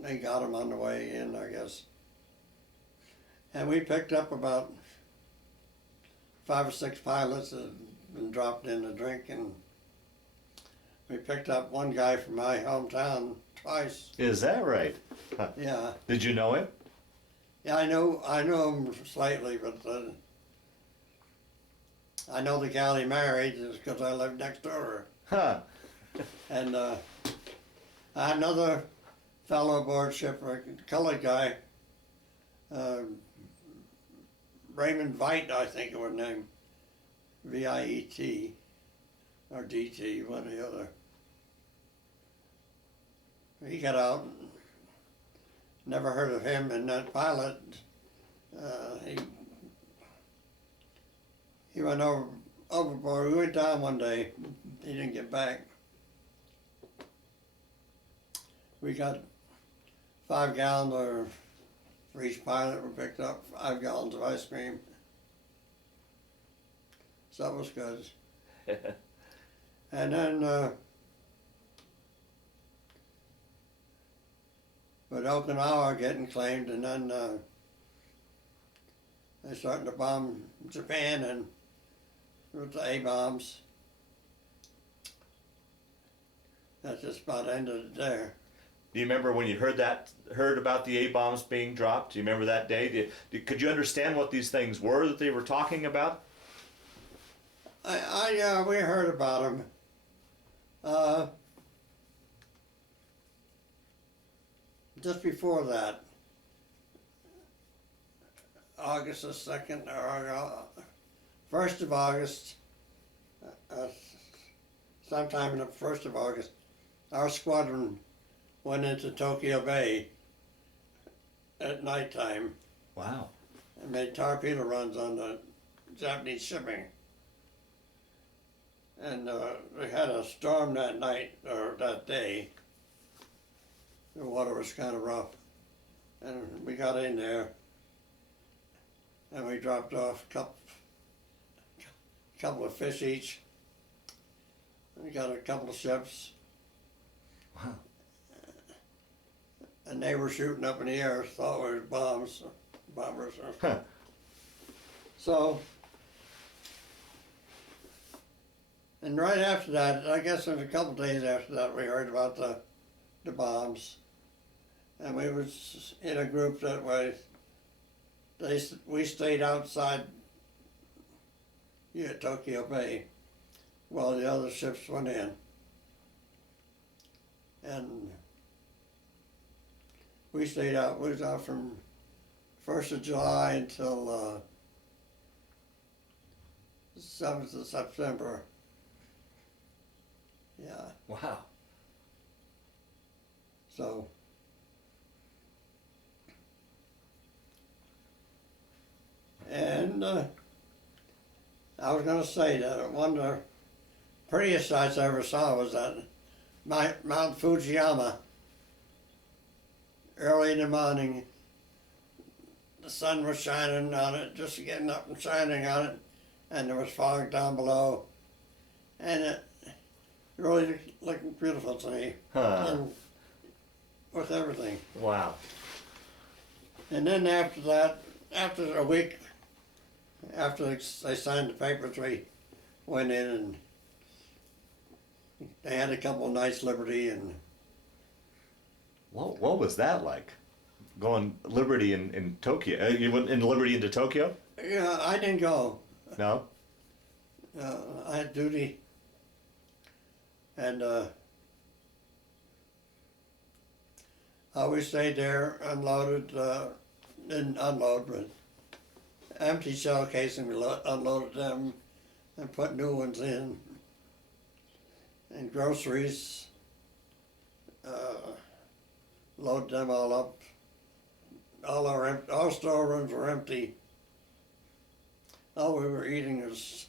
They got them on the way in, I guess. And we picked up about 5 or 6 pilots that had been dropped in to drink, and we picked up one guy from my hometown twice. Is that right? Yeah. Did you know him? Yeah, I know him slightly, but I know the gal he married just because I lived next door to her. Huh. And I had another fellow aboard ship, a colored guy, Raymond Veit, I think it was named, V-I-E-T, or D-T, one or the other. He got out, never heard of him, and that pilot, he went overboard. We went down one day, he didn't get back. We got 5 gallons or for each pilot. We picked up 5 gallons of ice cream. So that was good. And then with Okinawa getting claimed, and then they started to bomb Japan and with the A-bombs. That just about ended there. Do you remember when you heard about the A-bombs being dropped? Do you remember that day? Could you understand what these things were that they were talking about? We heard about them. Just before that, August the 2nd, or 1st of August, sometime in the 1st of August, our squadron went into Tokyo Bay at nighttime Wow. and made torpedo runs on the Japanese shipping. And we had a storm that night, or that day. The water was kind of rough. And we got in there and we dropped off a couple of fish each. We got a couple of ships. Wow. And they were shooting up in the air, thought we were bombers. Huh. So, and right after that, I guess it was a couple of days after that, we heard about the bombs. And we was in a group that way. We stayed outside Tokyo Bay while the other ships went in. And we stayed out, we was out from 1st of July until 7th of September. Yeah. Wow. So, and I was going to say that one of the prettiest sights I ever saw was that Mount Fujiyama. Early in the morning, the sun was shining on it, just getting up and shining on it, and there was fog down below, and it really looked beautiful to me. Huh. And with everything. Wow. And then after that, after a week, after they signed the papers, we went in and they had a couple of nights liberty. And What was that like? Going Liberty in Tokyo? You went in Liberty into Tokyo? yeah, I didn't go. No? I had duty, and we stayed there, unloaded, didn't unload, but empty shell casing, we unloaded them and put new ones in. And groceries, load them all up. All our storerooms were empty. All we were eating was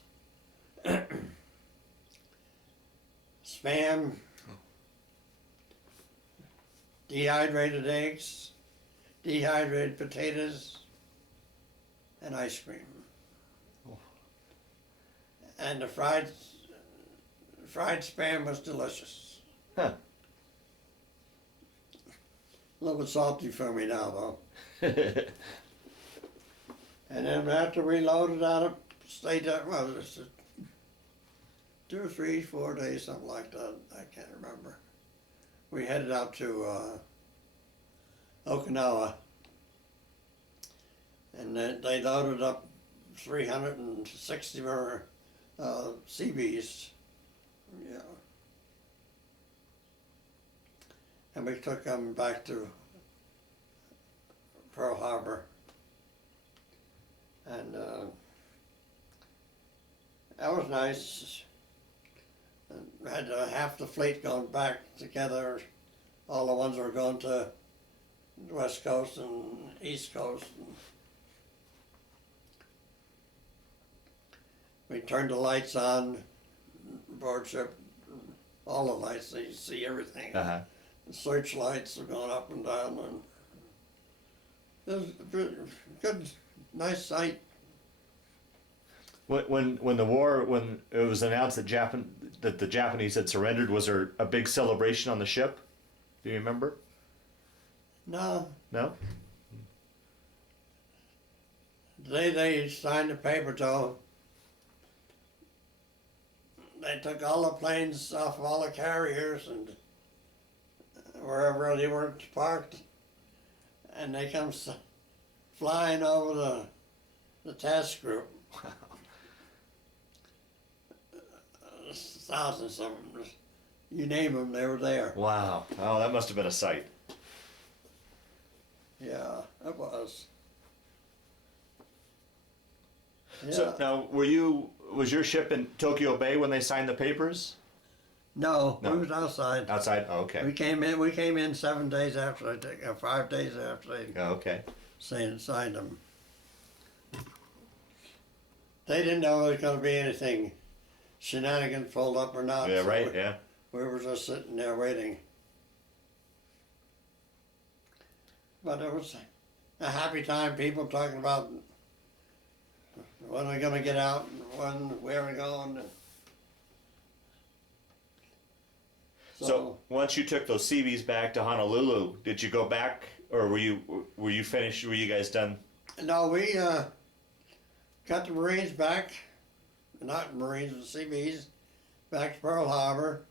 spam, dehydrated eggs, dehydrated potatoes, and ice cream. Oh. And the fried spam was delicious. Huh. A little bit salty for me now, though. And then after we loaded on it, stayed there, well, it was 2 or 3, 4 days, something like that. I can't remember. We headed out to Okinawa, and then they loaded up 360 more Seabees, yeah. And we took them back to Pearl Harbor. And that was nice. And we had half the fleet going back together. All the ones were going to the West Coast and East Coast. We turned the lights on, board ship, all the lights, so you see everything. Uh-huh. The searchlights were going up and down, and it was a good, nice sight. When it was announced that the Japanese had surrendered, was there a big celebration on the ship? Do you remember? No, No? the day they signed the paper, though, they took all the planes off of all the carriers and wherever they were parked, and they come flying over the task group. Thousands of them. You name them, they were there. Wow. Oh, that must have been a sight. Yeah, it was. Yeah. So now, was your ship in Tokyo Bay when they signed the papers? No, No. we was outside. Outside? Oh, okay. We came in 7 days after they 5 days after they Oh, okay. signed them. They didn't know there was going to be anything shenanigans pulled up or not. Yeah, so right, yeah. We were just sitting there waiting. But it was a happy time, people talking about when we're going to get out and where we're going. So once you took those Seabees back to Honolulu, did you go back, or were you finished? Were you guys done? No, we got the Marines back, not Marines, the Seabees, back to Pearl Harbor.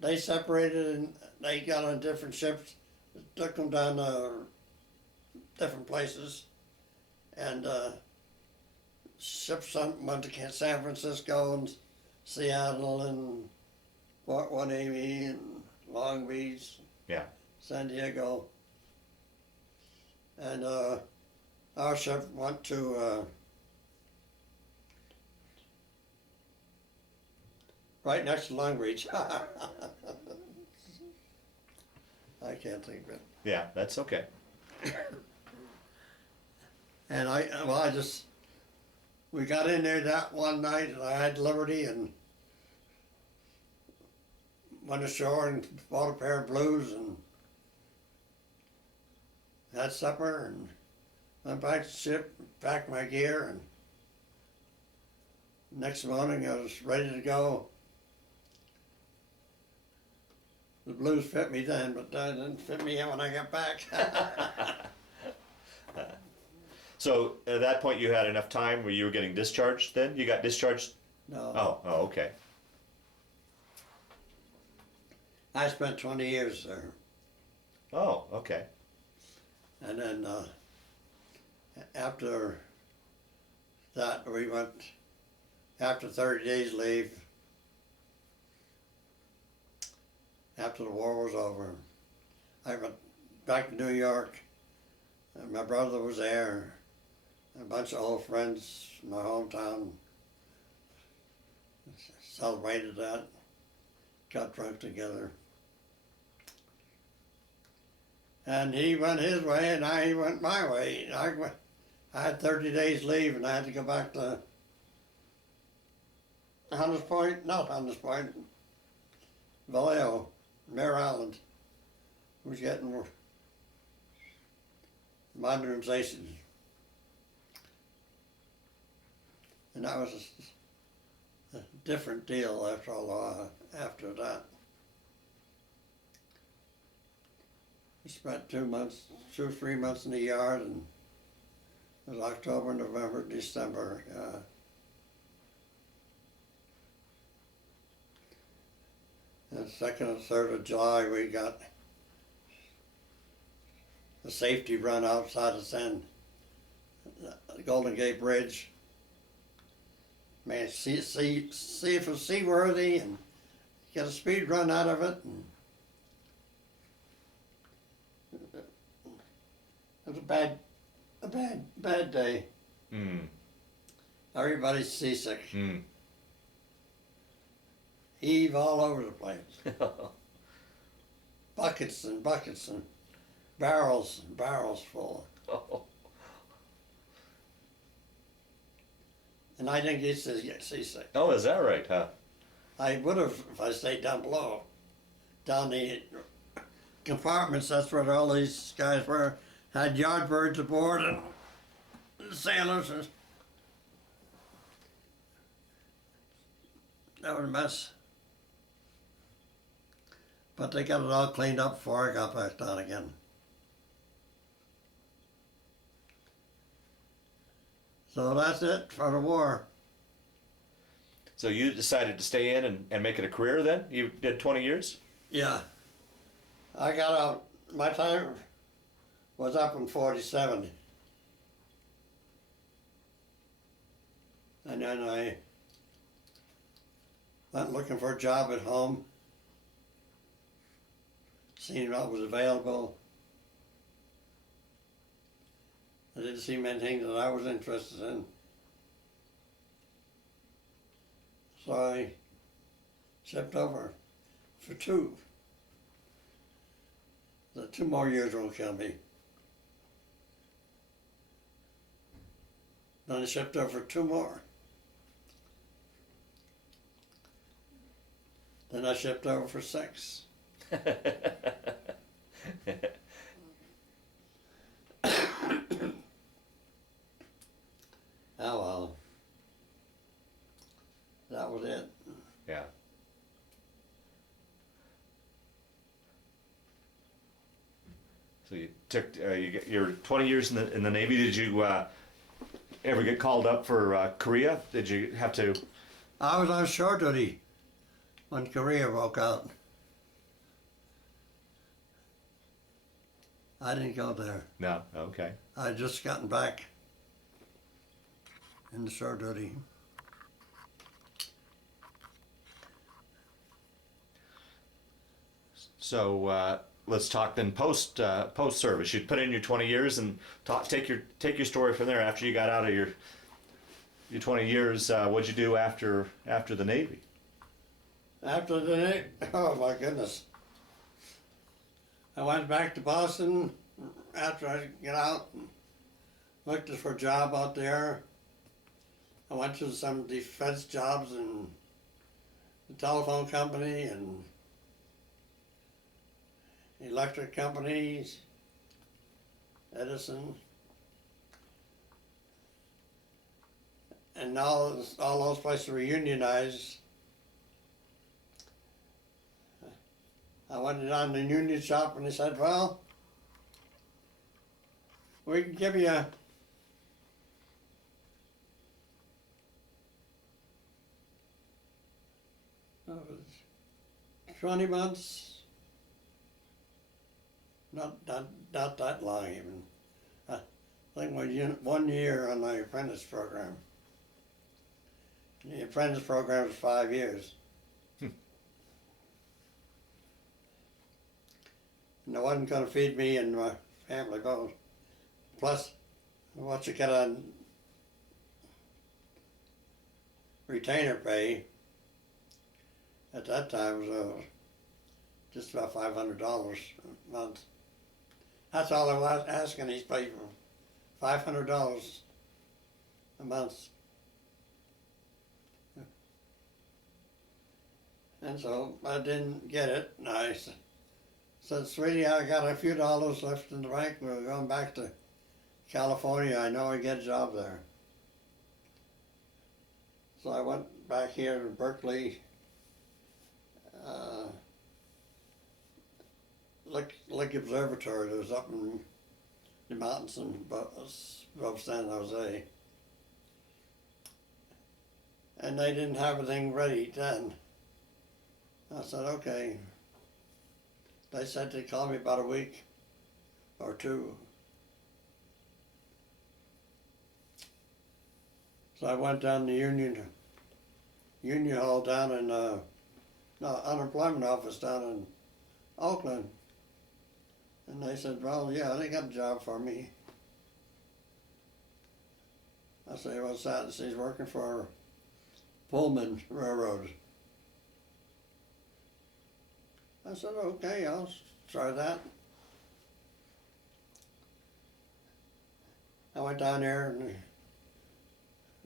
They separated and they got on different ships, took them down to different places, and ships went to San Francisco and Seattle and Fort Hueneme and Long Beach, Yeah. San Diego, and our ship went to right next to Long Beach. I can't think of it. Yeah, that's okay. And we got in there that one night, and I had liberty and went ashore and bought a pair of blues and had supper and went back to the ship, packed my gear, and next morning I was ready to go. The blues fit me then, but they didn't fit me when I got back. So at that point, you had enough time where you were getting discharged. Then you got discharged. No. Oh, okay. I spent 20 years there. Oh, okay. And then after that, we went, after 30 days leave, after the war was over, I went back to New York, and my brother was there, a bunch of old friends from my hometown celebrated that, got drunk together. And he went his way, and I went my way. I had 30 days leave, and I had to go back to Hunters Point, not Hunters Point, Vallejo, Mare Island. Was getting modernization. And that was a different deal after a while, after that. We spent 2 or 3 months in the yard, and it was October, November, December. And 2nd and 3rd of July, we got a safety run outside of the Golden Gate Bridge. Man, see if it's seaworthy and get a speed run out of it. And it was a bad day. Mm. Everybody's seasick. Mm. Heave all over the place. Buckets and buckets and barrels full. And I didn't get seasick. Oh, is that right, huh? I would have if I stayed down below. Down the compartments, that's where all these guys were. Had yardbirds aboard and sailors. And that was a mess. But they got it all cleaned up before I got back down again. So that's it for the war. So you decided to stay in and make it a career then? You did 20 years? Yeah. I got out, my time was up in 47. And then I went looking for a job at home, seeing what was available. I didn't see many things that I was interested in. So I shipped over for two. The 2 more years won't kill me. Then I shipped over for 2 more. Then I shipped over for 6. Oh well. That was it. Yeah. So you took your 20 years in the Navy. Did you ever get called up for Korea? Did you have to? I was on shore duty when Korea broke out. I didn't go there. No. Okay. I had just gotten back in the shore duty. So let's talk then post service. You put in your 20 years and take your story from there. After you got out of your 20 years, what'd you do after the Navy? After the Navy, oh my goodness. I went back to Boston after I got out and looked for a job out there. I went to some defense jobs in the telephone company and electric companies, Edison, and all those places were unionized. I went down to the union shop and they said, well, we can give you 20 months, not that long even. I think 1 year on the apprentice program. The apprentice program is 5 years. And they wasn't going to feed me and my family both. Plus, what you get on retainer pay at that time was just about $500 a month. That's all I was asking these people, $500 a month. And so I didn't get it, and I said, sweetie, I got a few dollars left in the bank. We're going back to California. I know I get a job there. So I went back here to Berkeley, Lake Observatory that was up in the mountains above San Jose. And they didn't have anything ready then. I said, okay. They said they'd call me about a week or 2. So I went down to Union union hall down in, no, unemployment office down in Oakland. And they said, well, yeah, they got a job for me. I say, what's that? And she's working for Pullman Railroad. I said, okay, I'll try that. I went down there and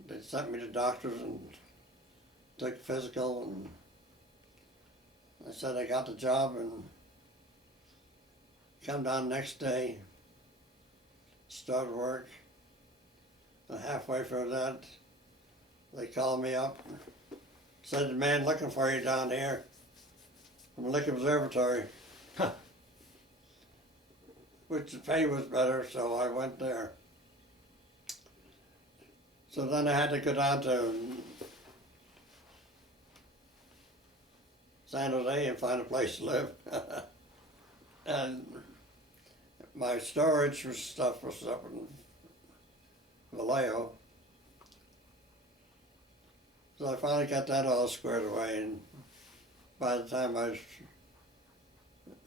they sent me to doctors and took a physical, and I said I got the job, and come down next day, started work. And halfway through that, they called me up, said the man looking for you down here from Lick Observatory. Huh. Which the pay was better, so I went there. So then I had to go down to San Jose and find a place to live. And my storage stuff was up in Vallejo. So I finally got that all squared away, and by the time I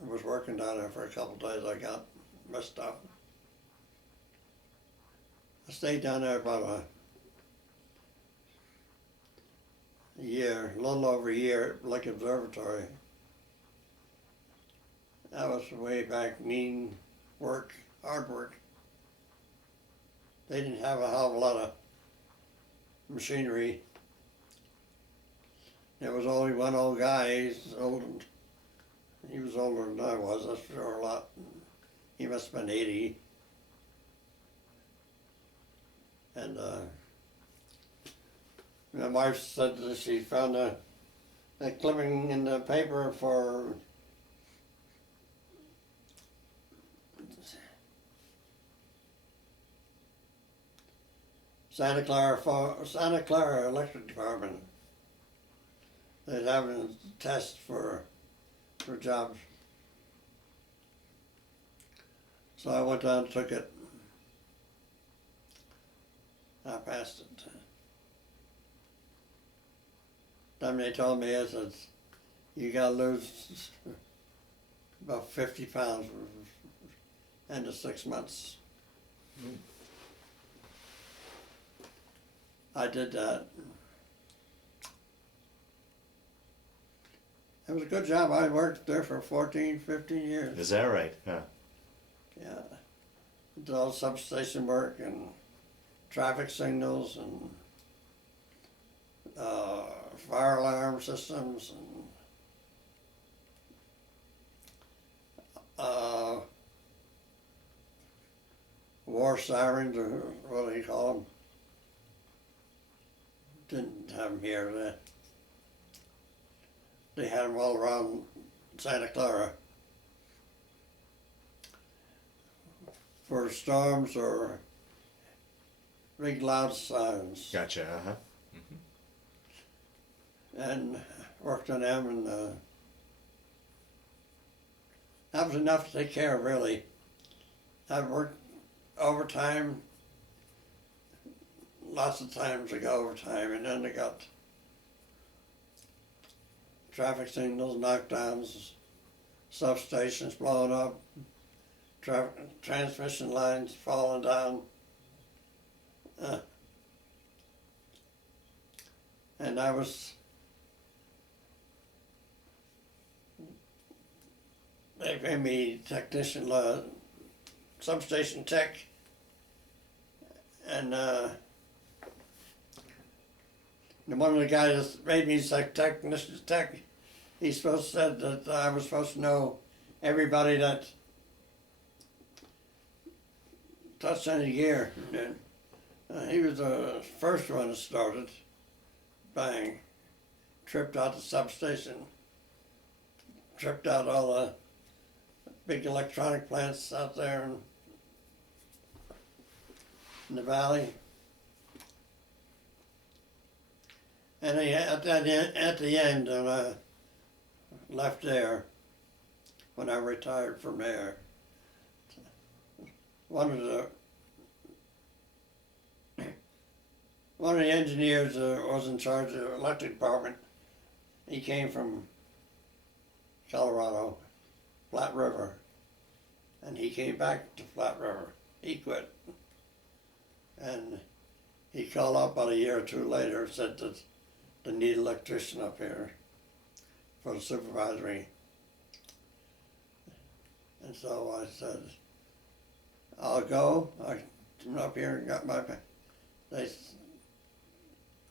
was working down there for a couple of days, I got my stuff. I stayed down there about a year, a little over a year at Lick Observatory. That was way back, mean work, hard work. They didn't have a hell of a lot of machinery. There was only one old guy. He's old. He was older than I was, that's for sure, a lot. He must have been 80. And my wife said that she found a clipping in the paper for Santa Clara Electric Department. They're having a test for jobs. So I went down and took it. I passed it. Then they told me, I said, you gotta lose about 50 pounds end of 6 months. Mm. I did that. It was a good job. I worked there for 14, 15 years. Is that right? Huh. Yeah. Did all substation work and traffic signals and fire alarm systems and war sirens, or what do you call them? Didn't have them here. They had them all around Santa Clara for storms or big loud sounds. Gotcha. Uh-huh. And worked on them, and that was enough to take care of, really. I worked overtime, lots of times I got overtime, and then I got traffic signals, knockdowns, substations blowing up, transmission lines falling down. And I was, they gave me technician, substation tech, and one of the guys that made me technician tech, he said that I was supposed to know everybody that touched any gear. And he was the first one that started. Bang, tripped out the substation, tripped out all the big electronic plants out there in the valley. And at the end, when I left there, when I retired from there, one one of the engineers was in charge of the electric department. He came from Colorado, Platte River, and he came back to Platte River. He quit. And he called up about a year or two later and said that they need an electrician up here for the supervisory. And so I said, I'll go. I came up here and got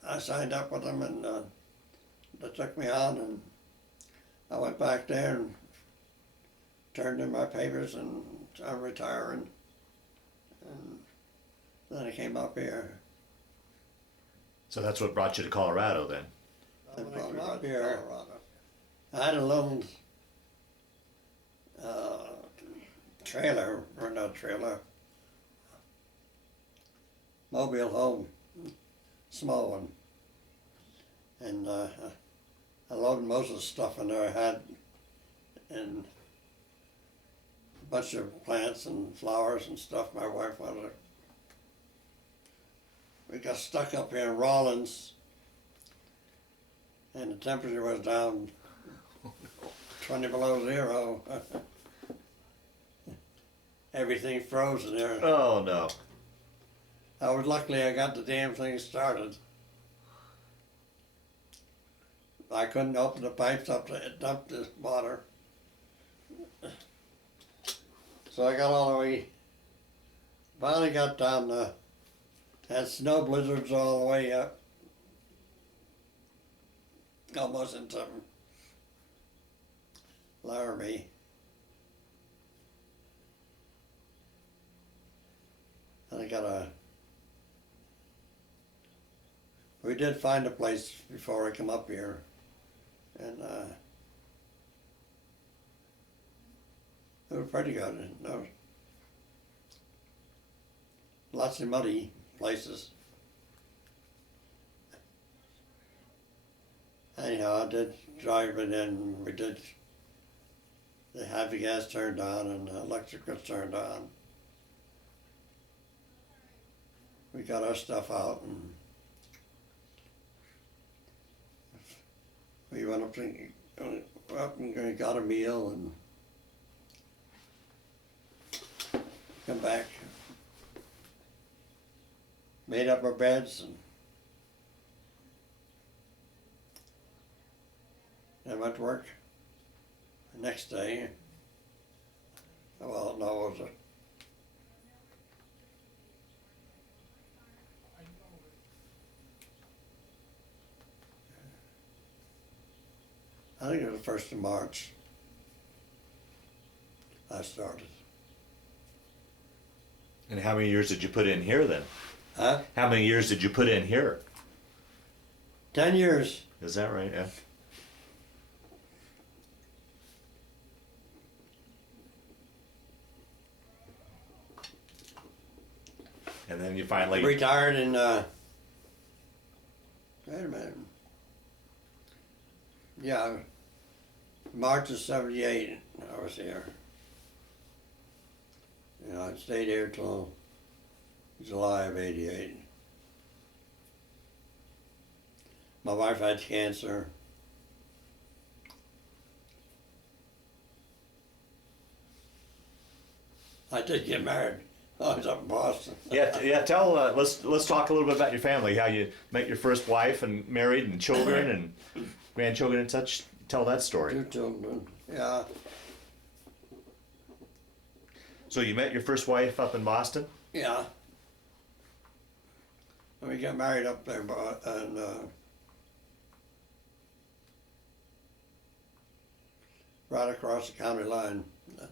I signed up with them, and they took me on, and I went back there and turned in my papers, and I'm retiring. And then I came up here. So that's what brought you to Colorado then? And when I came up here, I had a little trailer, or not trailer, mobile home, small one. And I loaded most of the stuff in there I had, and a bunch of plants and flowers and stuff my wife wanted. We got stuck up here in Rawlins, and the temperature was down 20 below zero. Everything froze in there. Oh no. Luckily I got the damn thing started. I couldn't open the pipes up to dump the water. So I got all the way, finally got down had snow blizzards all the way up. Almost into Laramie. And we did find a place before I come up here, and it was pretty good. No, lots of muddy places. Anyhow, I did drive it in. They had the gas turned on and the electric was turned on. We got our stuff out, and we went up and got a meal and come back, made up our beds, and went to work the next day. Well, no, it was I think it was the 1st of March I started. And how many years did you put in here then? Huh? How many years did you put in here? 10 years. Is that right? Yeah. And then you finally Retired in, wait a minute. Yeah, March of '78 I was here. You know, I stayed here till July of '88. My wife had cancer. I did get married. I was up in Boston. yeah. Tell let's talk a little bit about your family. How you met your first wife and married and children and grandchildren and such. Tell that story. 2 children. Yeah. So you met your first wife up in Boston? Yeah. And we got married up there, and right across the county line, the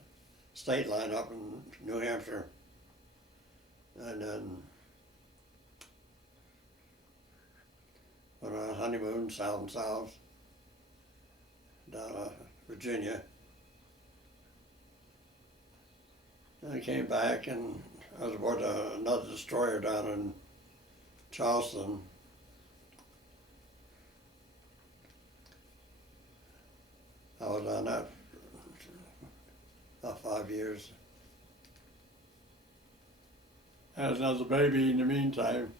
state line up in New Hampshire. And then went on a honeymoon south and south down to Virginia. And I came back, and I was aboard another destroyer down in Charleston. I was on that about 5 years. I was another baby in the meantime.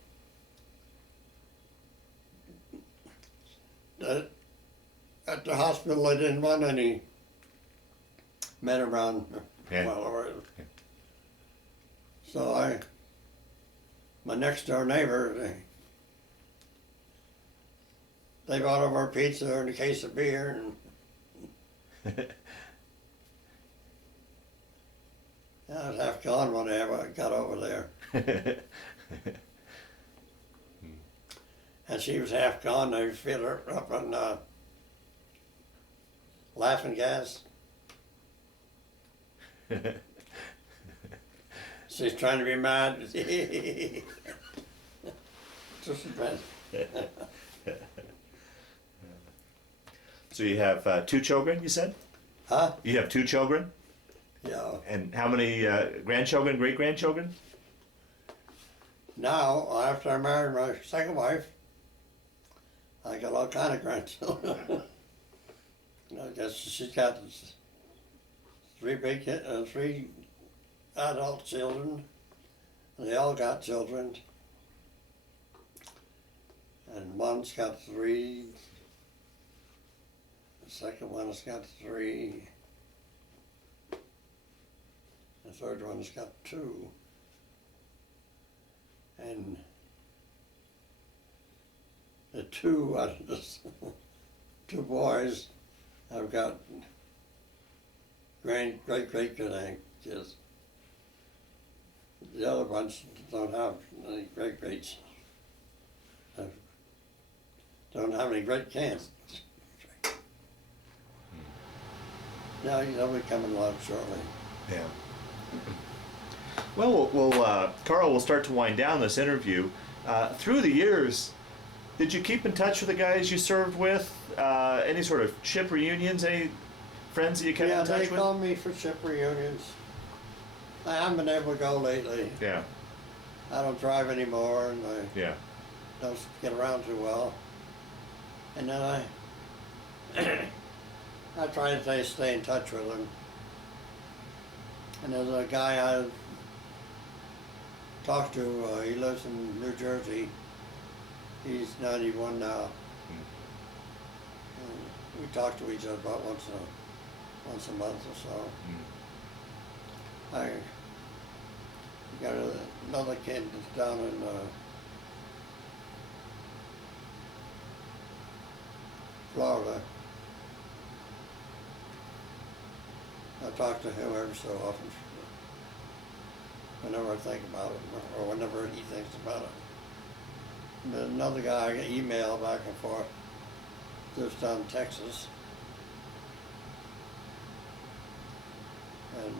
the hospital, they didn't want any men around Yeah. while I was. Yeah. So my next door neighbor, they brought over pizza and a case of beer, and I was half gone when I got over there. And she was half gone. They filled her up on laughing gas. She's trying to be mad. Just a bit. So you have 2 children, you said? Huh? You have 2 children? Yeah. And how many grandchildren, great-grandchildren? Now, after I married my second wife, I got all kind of grandchildren. I guess she's got 3 big kids, 3 adult children. And they all got children. And one's got 3. The second one has got 3. The third one's got 2. And the 2 out of the 2 boys have got great-grandkids. The other ones don't have any great-greats. Don't have any great-cans. Now they'll be coming along shortly. Yeah. Well, Carl, we'll start to wind down this interview. Through the years, did you keep in touch with the guys you served with? Any sort of ship reunions? Any friends that you kept in touch Yeah, with? they call me for ship reunions. I haven't been able to go lately. Yeah, I don't drive anymore, and yeah. I don't get around too well. And then I try to stay in touch with them. And there's a guy I talked to, he lives in New Jersey. He's 91 now. And we talk to each other about once a month or so. I got another kid that's down in Florida. I talk to him every so often, whenever I think about it, or whenever he thinks about it. And then another guy I get email back and forth, lives down in Texas. And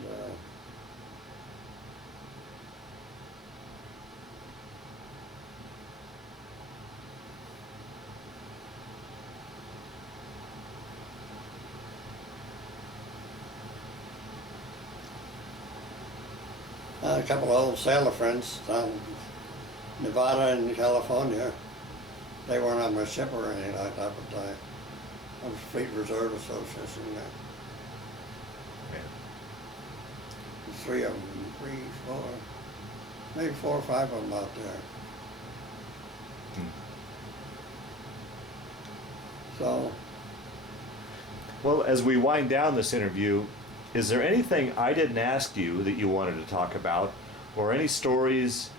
a couple of old sailor friends down in Nevada and California. They weren't on my ship or anything like that, but I was Fleet Reserve Association there. Yeah. 3 of them, 3, 4, maybe 4 or 5 of them out there. So, Well, as we wind down this interview, is there anything I didn't ask you that you wanted to talk about, or any stories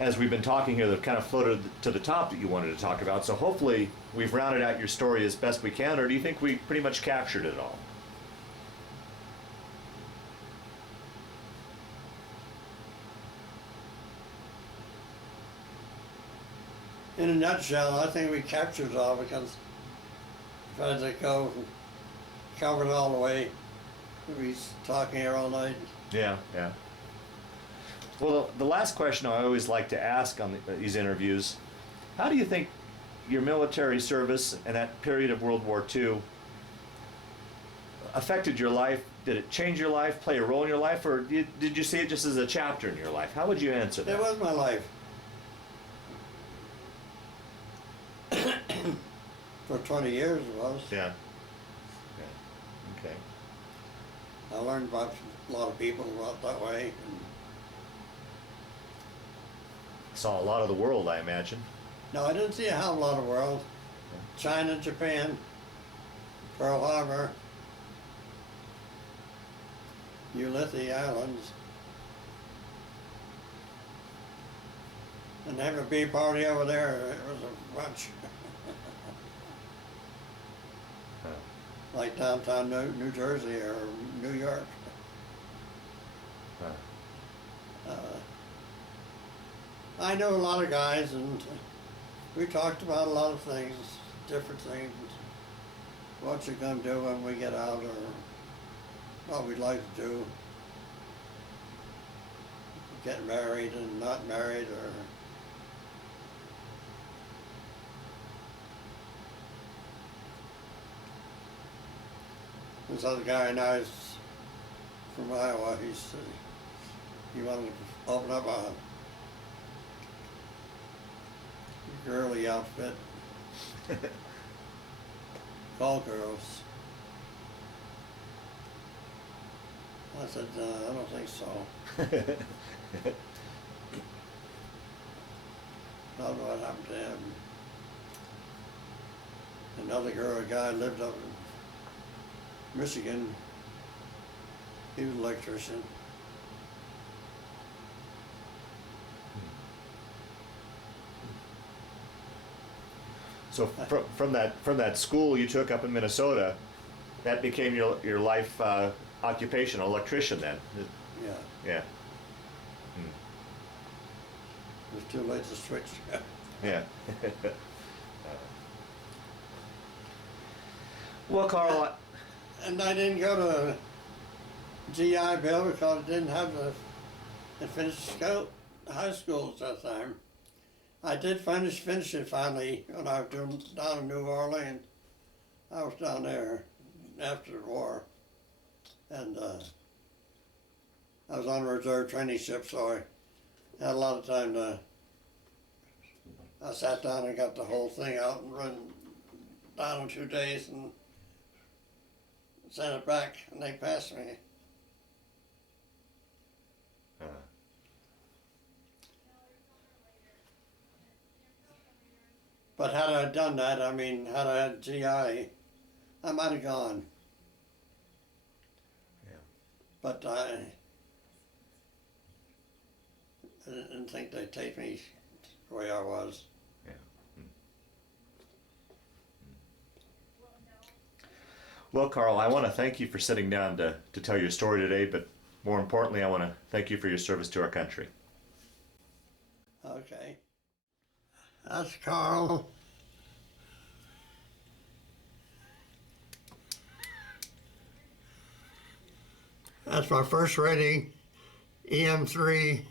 as we've been talking here that have kind of floated to the top that you wanted to talk about? So hopefully we've rounded out your story as best we can, or do you think we pretty much captured it all? in a nutshell, I think we captured it all, because if I had to go cover it all the way, we'd be talking here all night. Yeah, yeah. Well, the last question I always like to ask on these interviews, how do you think your military service and that period of World War II affected your life? Did it change your life, play a role in your life, or did you see it just as a chapter in your life? How would you answer that? It was my life. For 20 years it was. Yeah. Yeah. Okay. I learned about a lot of people out that way. Saw a lot of the world, I imagine. No, I didn't see a hell of a lot of world. China, Japan, Pearl Harbor, Ulysses Islands, and have a bee party over there. It was a bunch. Like downtown New Jersey or New York. I know a lot of guys, and we talked about a lot of things, different things. What you're gonna do when we get out, or what we'd like to do. Get married and not married, or this other guy I know is from Iowa. He wanted to open up a girly outfit, call girls. I said, I don't think so. I don't know what happened to him. Another girl, a guy lived up in Michigan. He was an electrician. So from that school you took up in Minnesota, that became your life occupation, electrician then? Yeah, Yeah. it was too late to switch. Yeah. Well, Carl, And I didn't go to GI Bill because I didn't have the finished high school at that time. I did finish it finally when I was down in New Orleans. I was down there after the war, and I was on a reserve training ship, so I had a lot of time to. I sat down and got the whole thing out and run down in 2 days and sent it back, and they passed me. But had I done that, I mean, had I had GI, I might have gone. Yeah. But I didn't think they'd take me the way I was. Yeah. Well, Carl, I want to thank you for sitting down to tell your story today, but more importantly, I want to thank you for your service to our country. Okay. That's Carl. That's my first rating, EM3.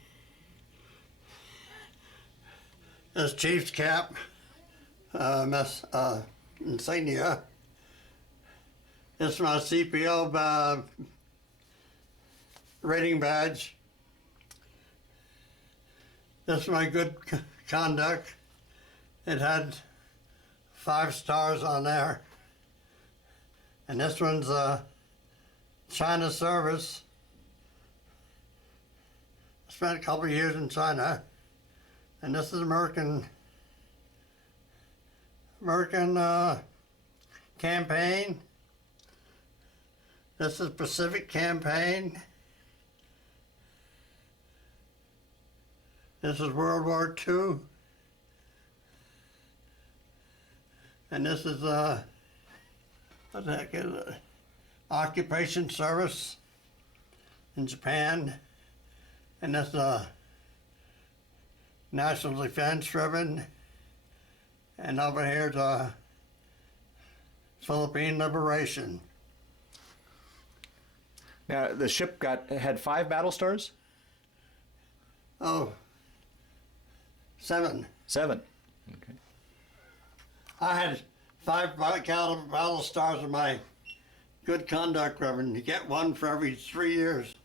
That's Chief's cap, insignia. It's my CPO rating badge. This is my good conduct. It had 5 stars on there. And this one's China service. I spent a couple of years in China. And this is American campaign. This is Pacific campaign. This is World War II. And this is what the heck is it? Occupation service in Japan. And this National Defense ribbon. And over here's Philippine Liberation. Now, the ship had 5 battle stars? Oh, 7. 7. Okay. I had 5 battle stars in my good conduct ribbon. You get one for every 3 years.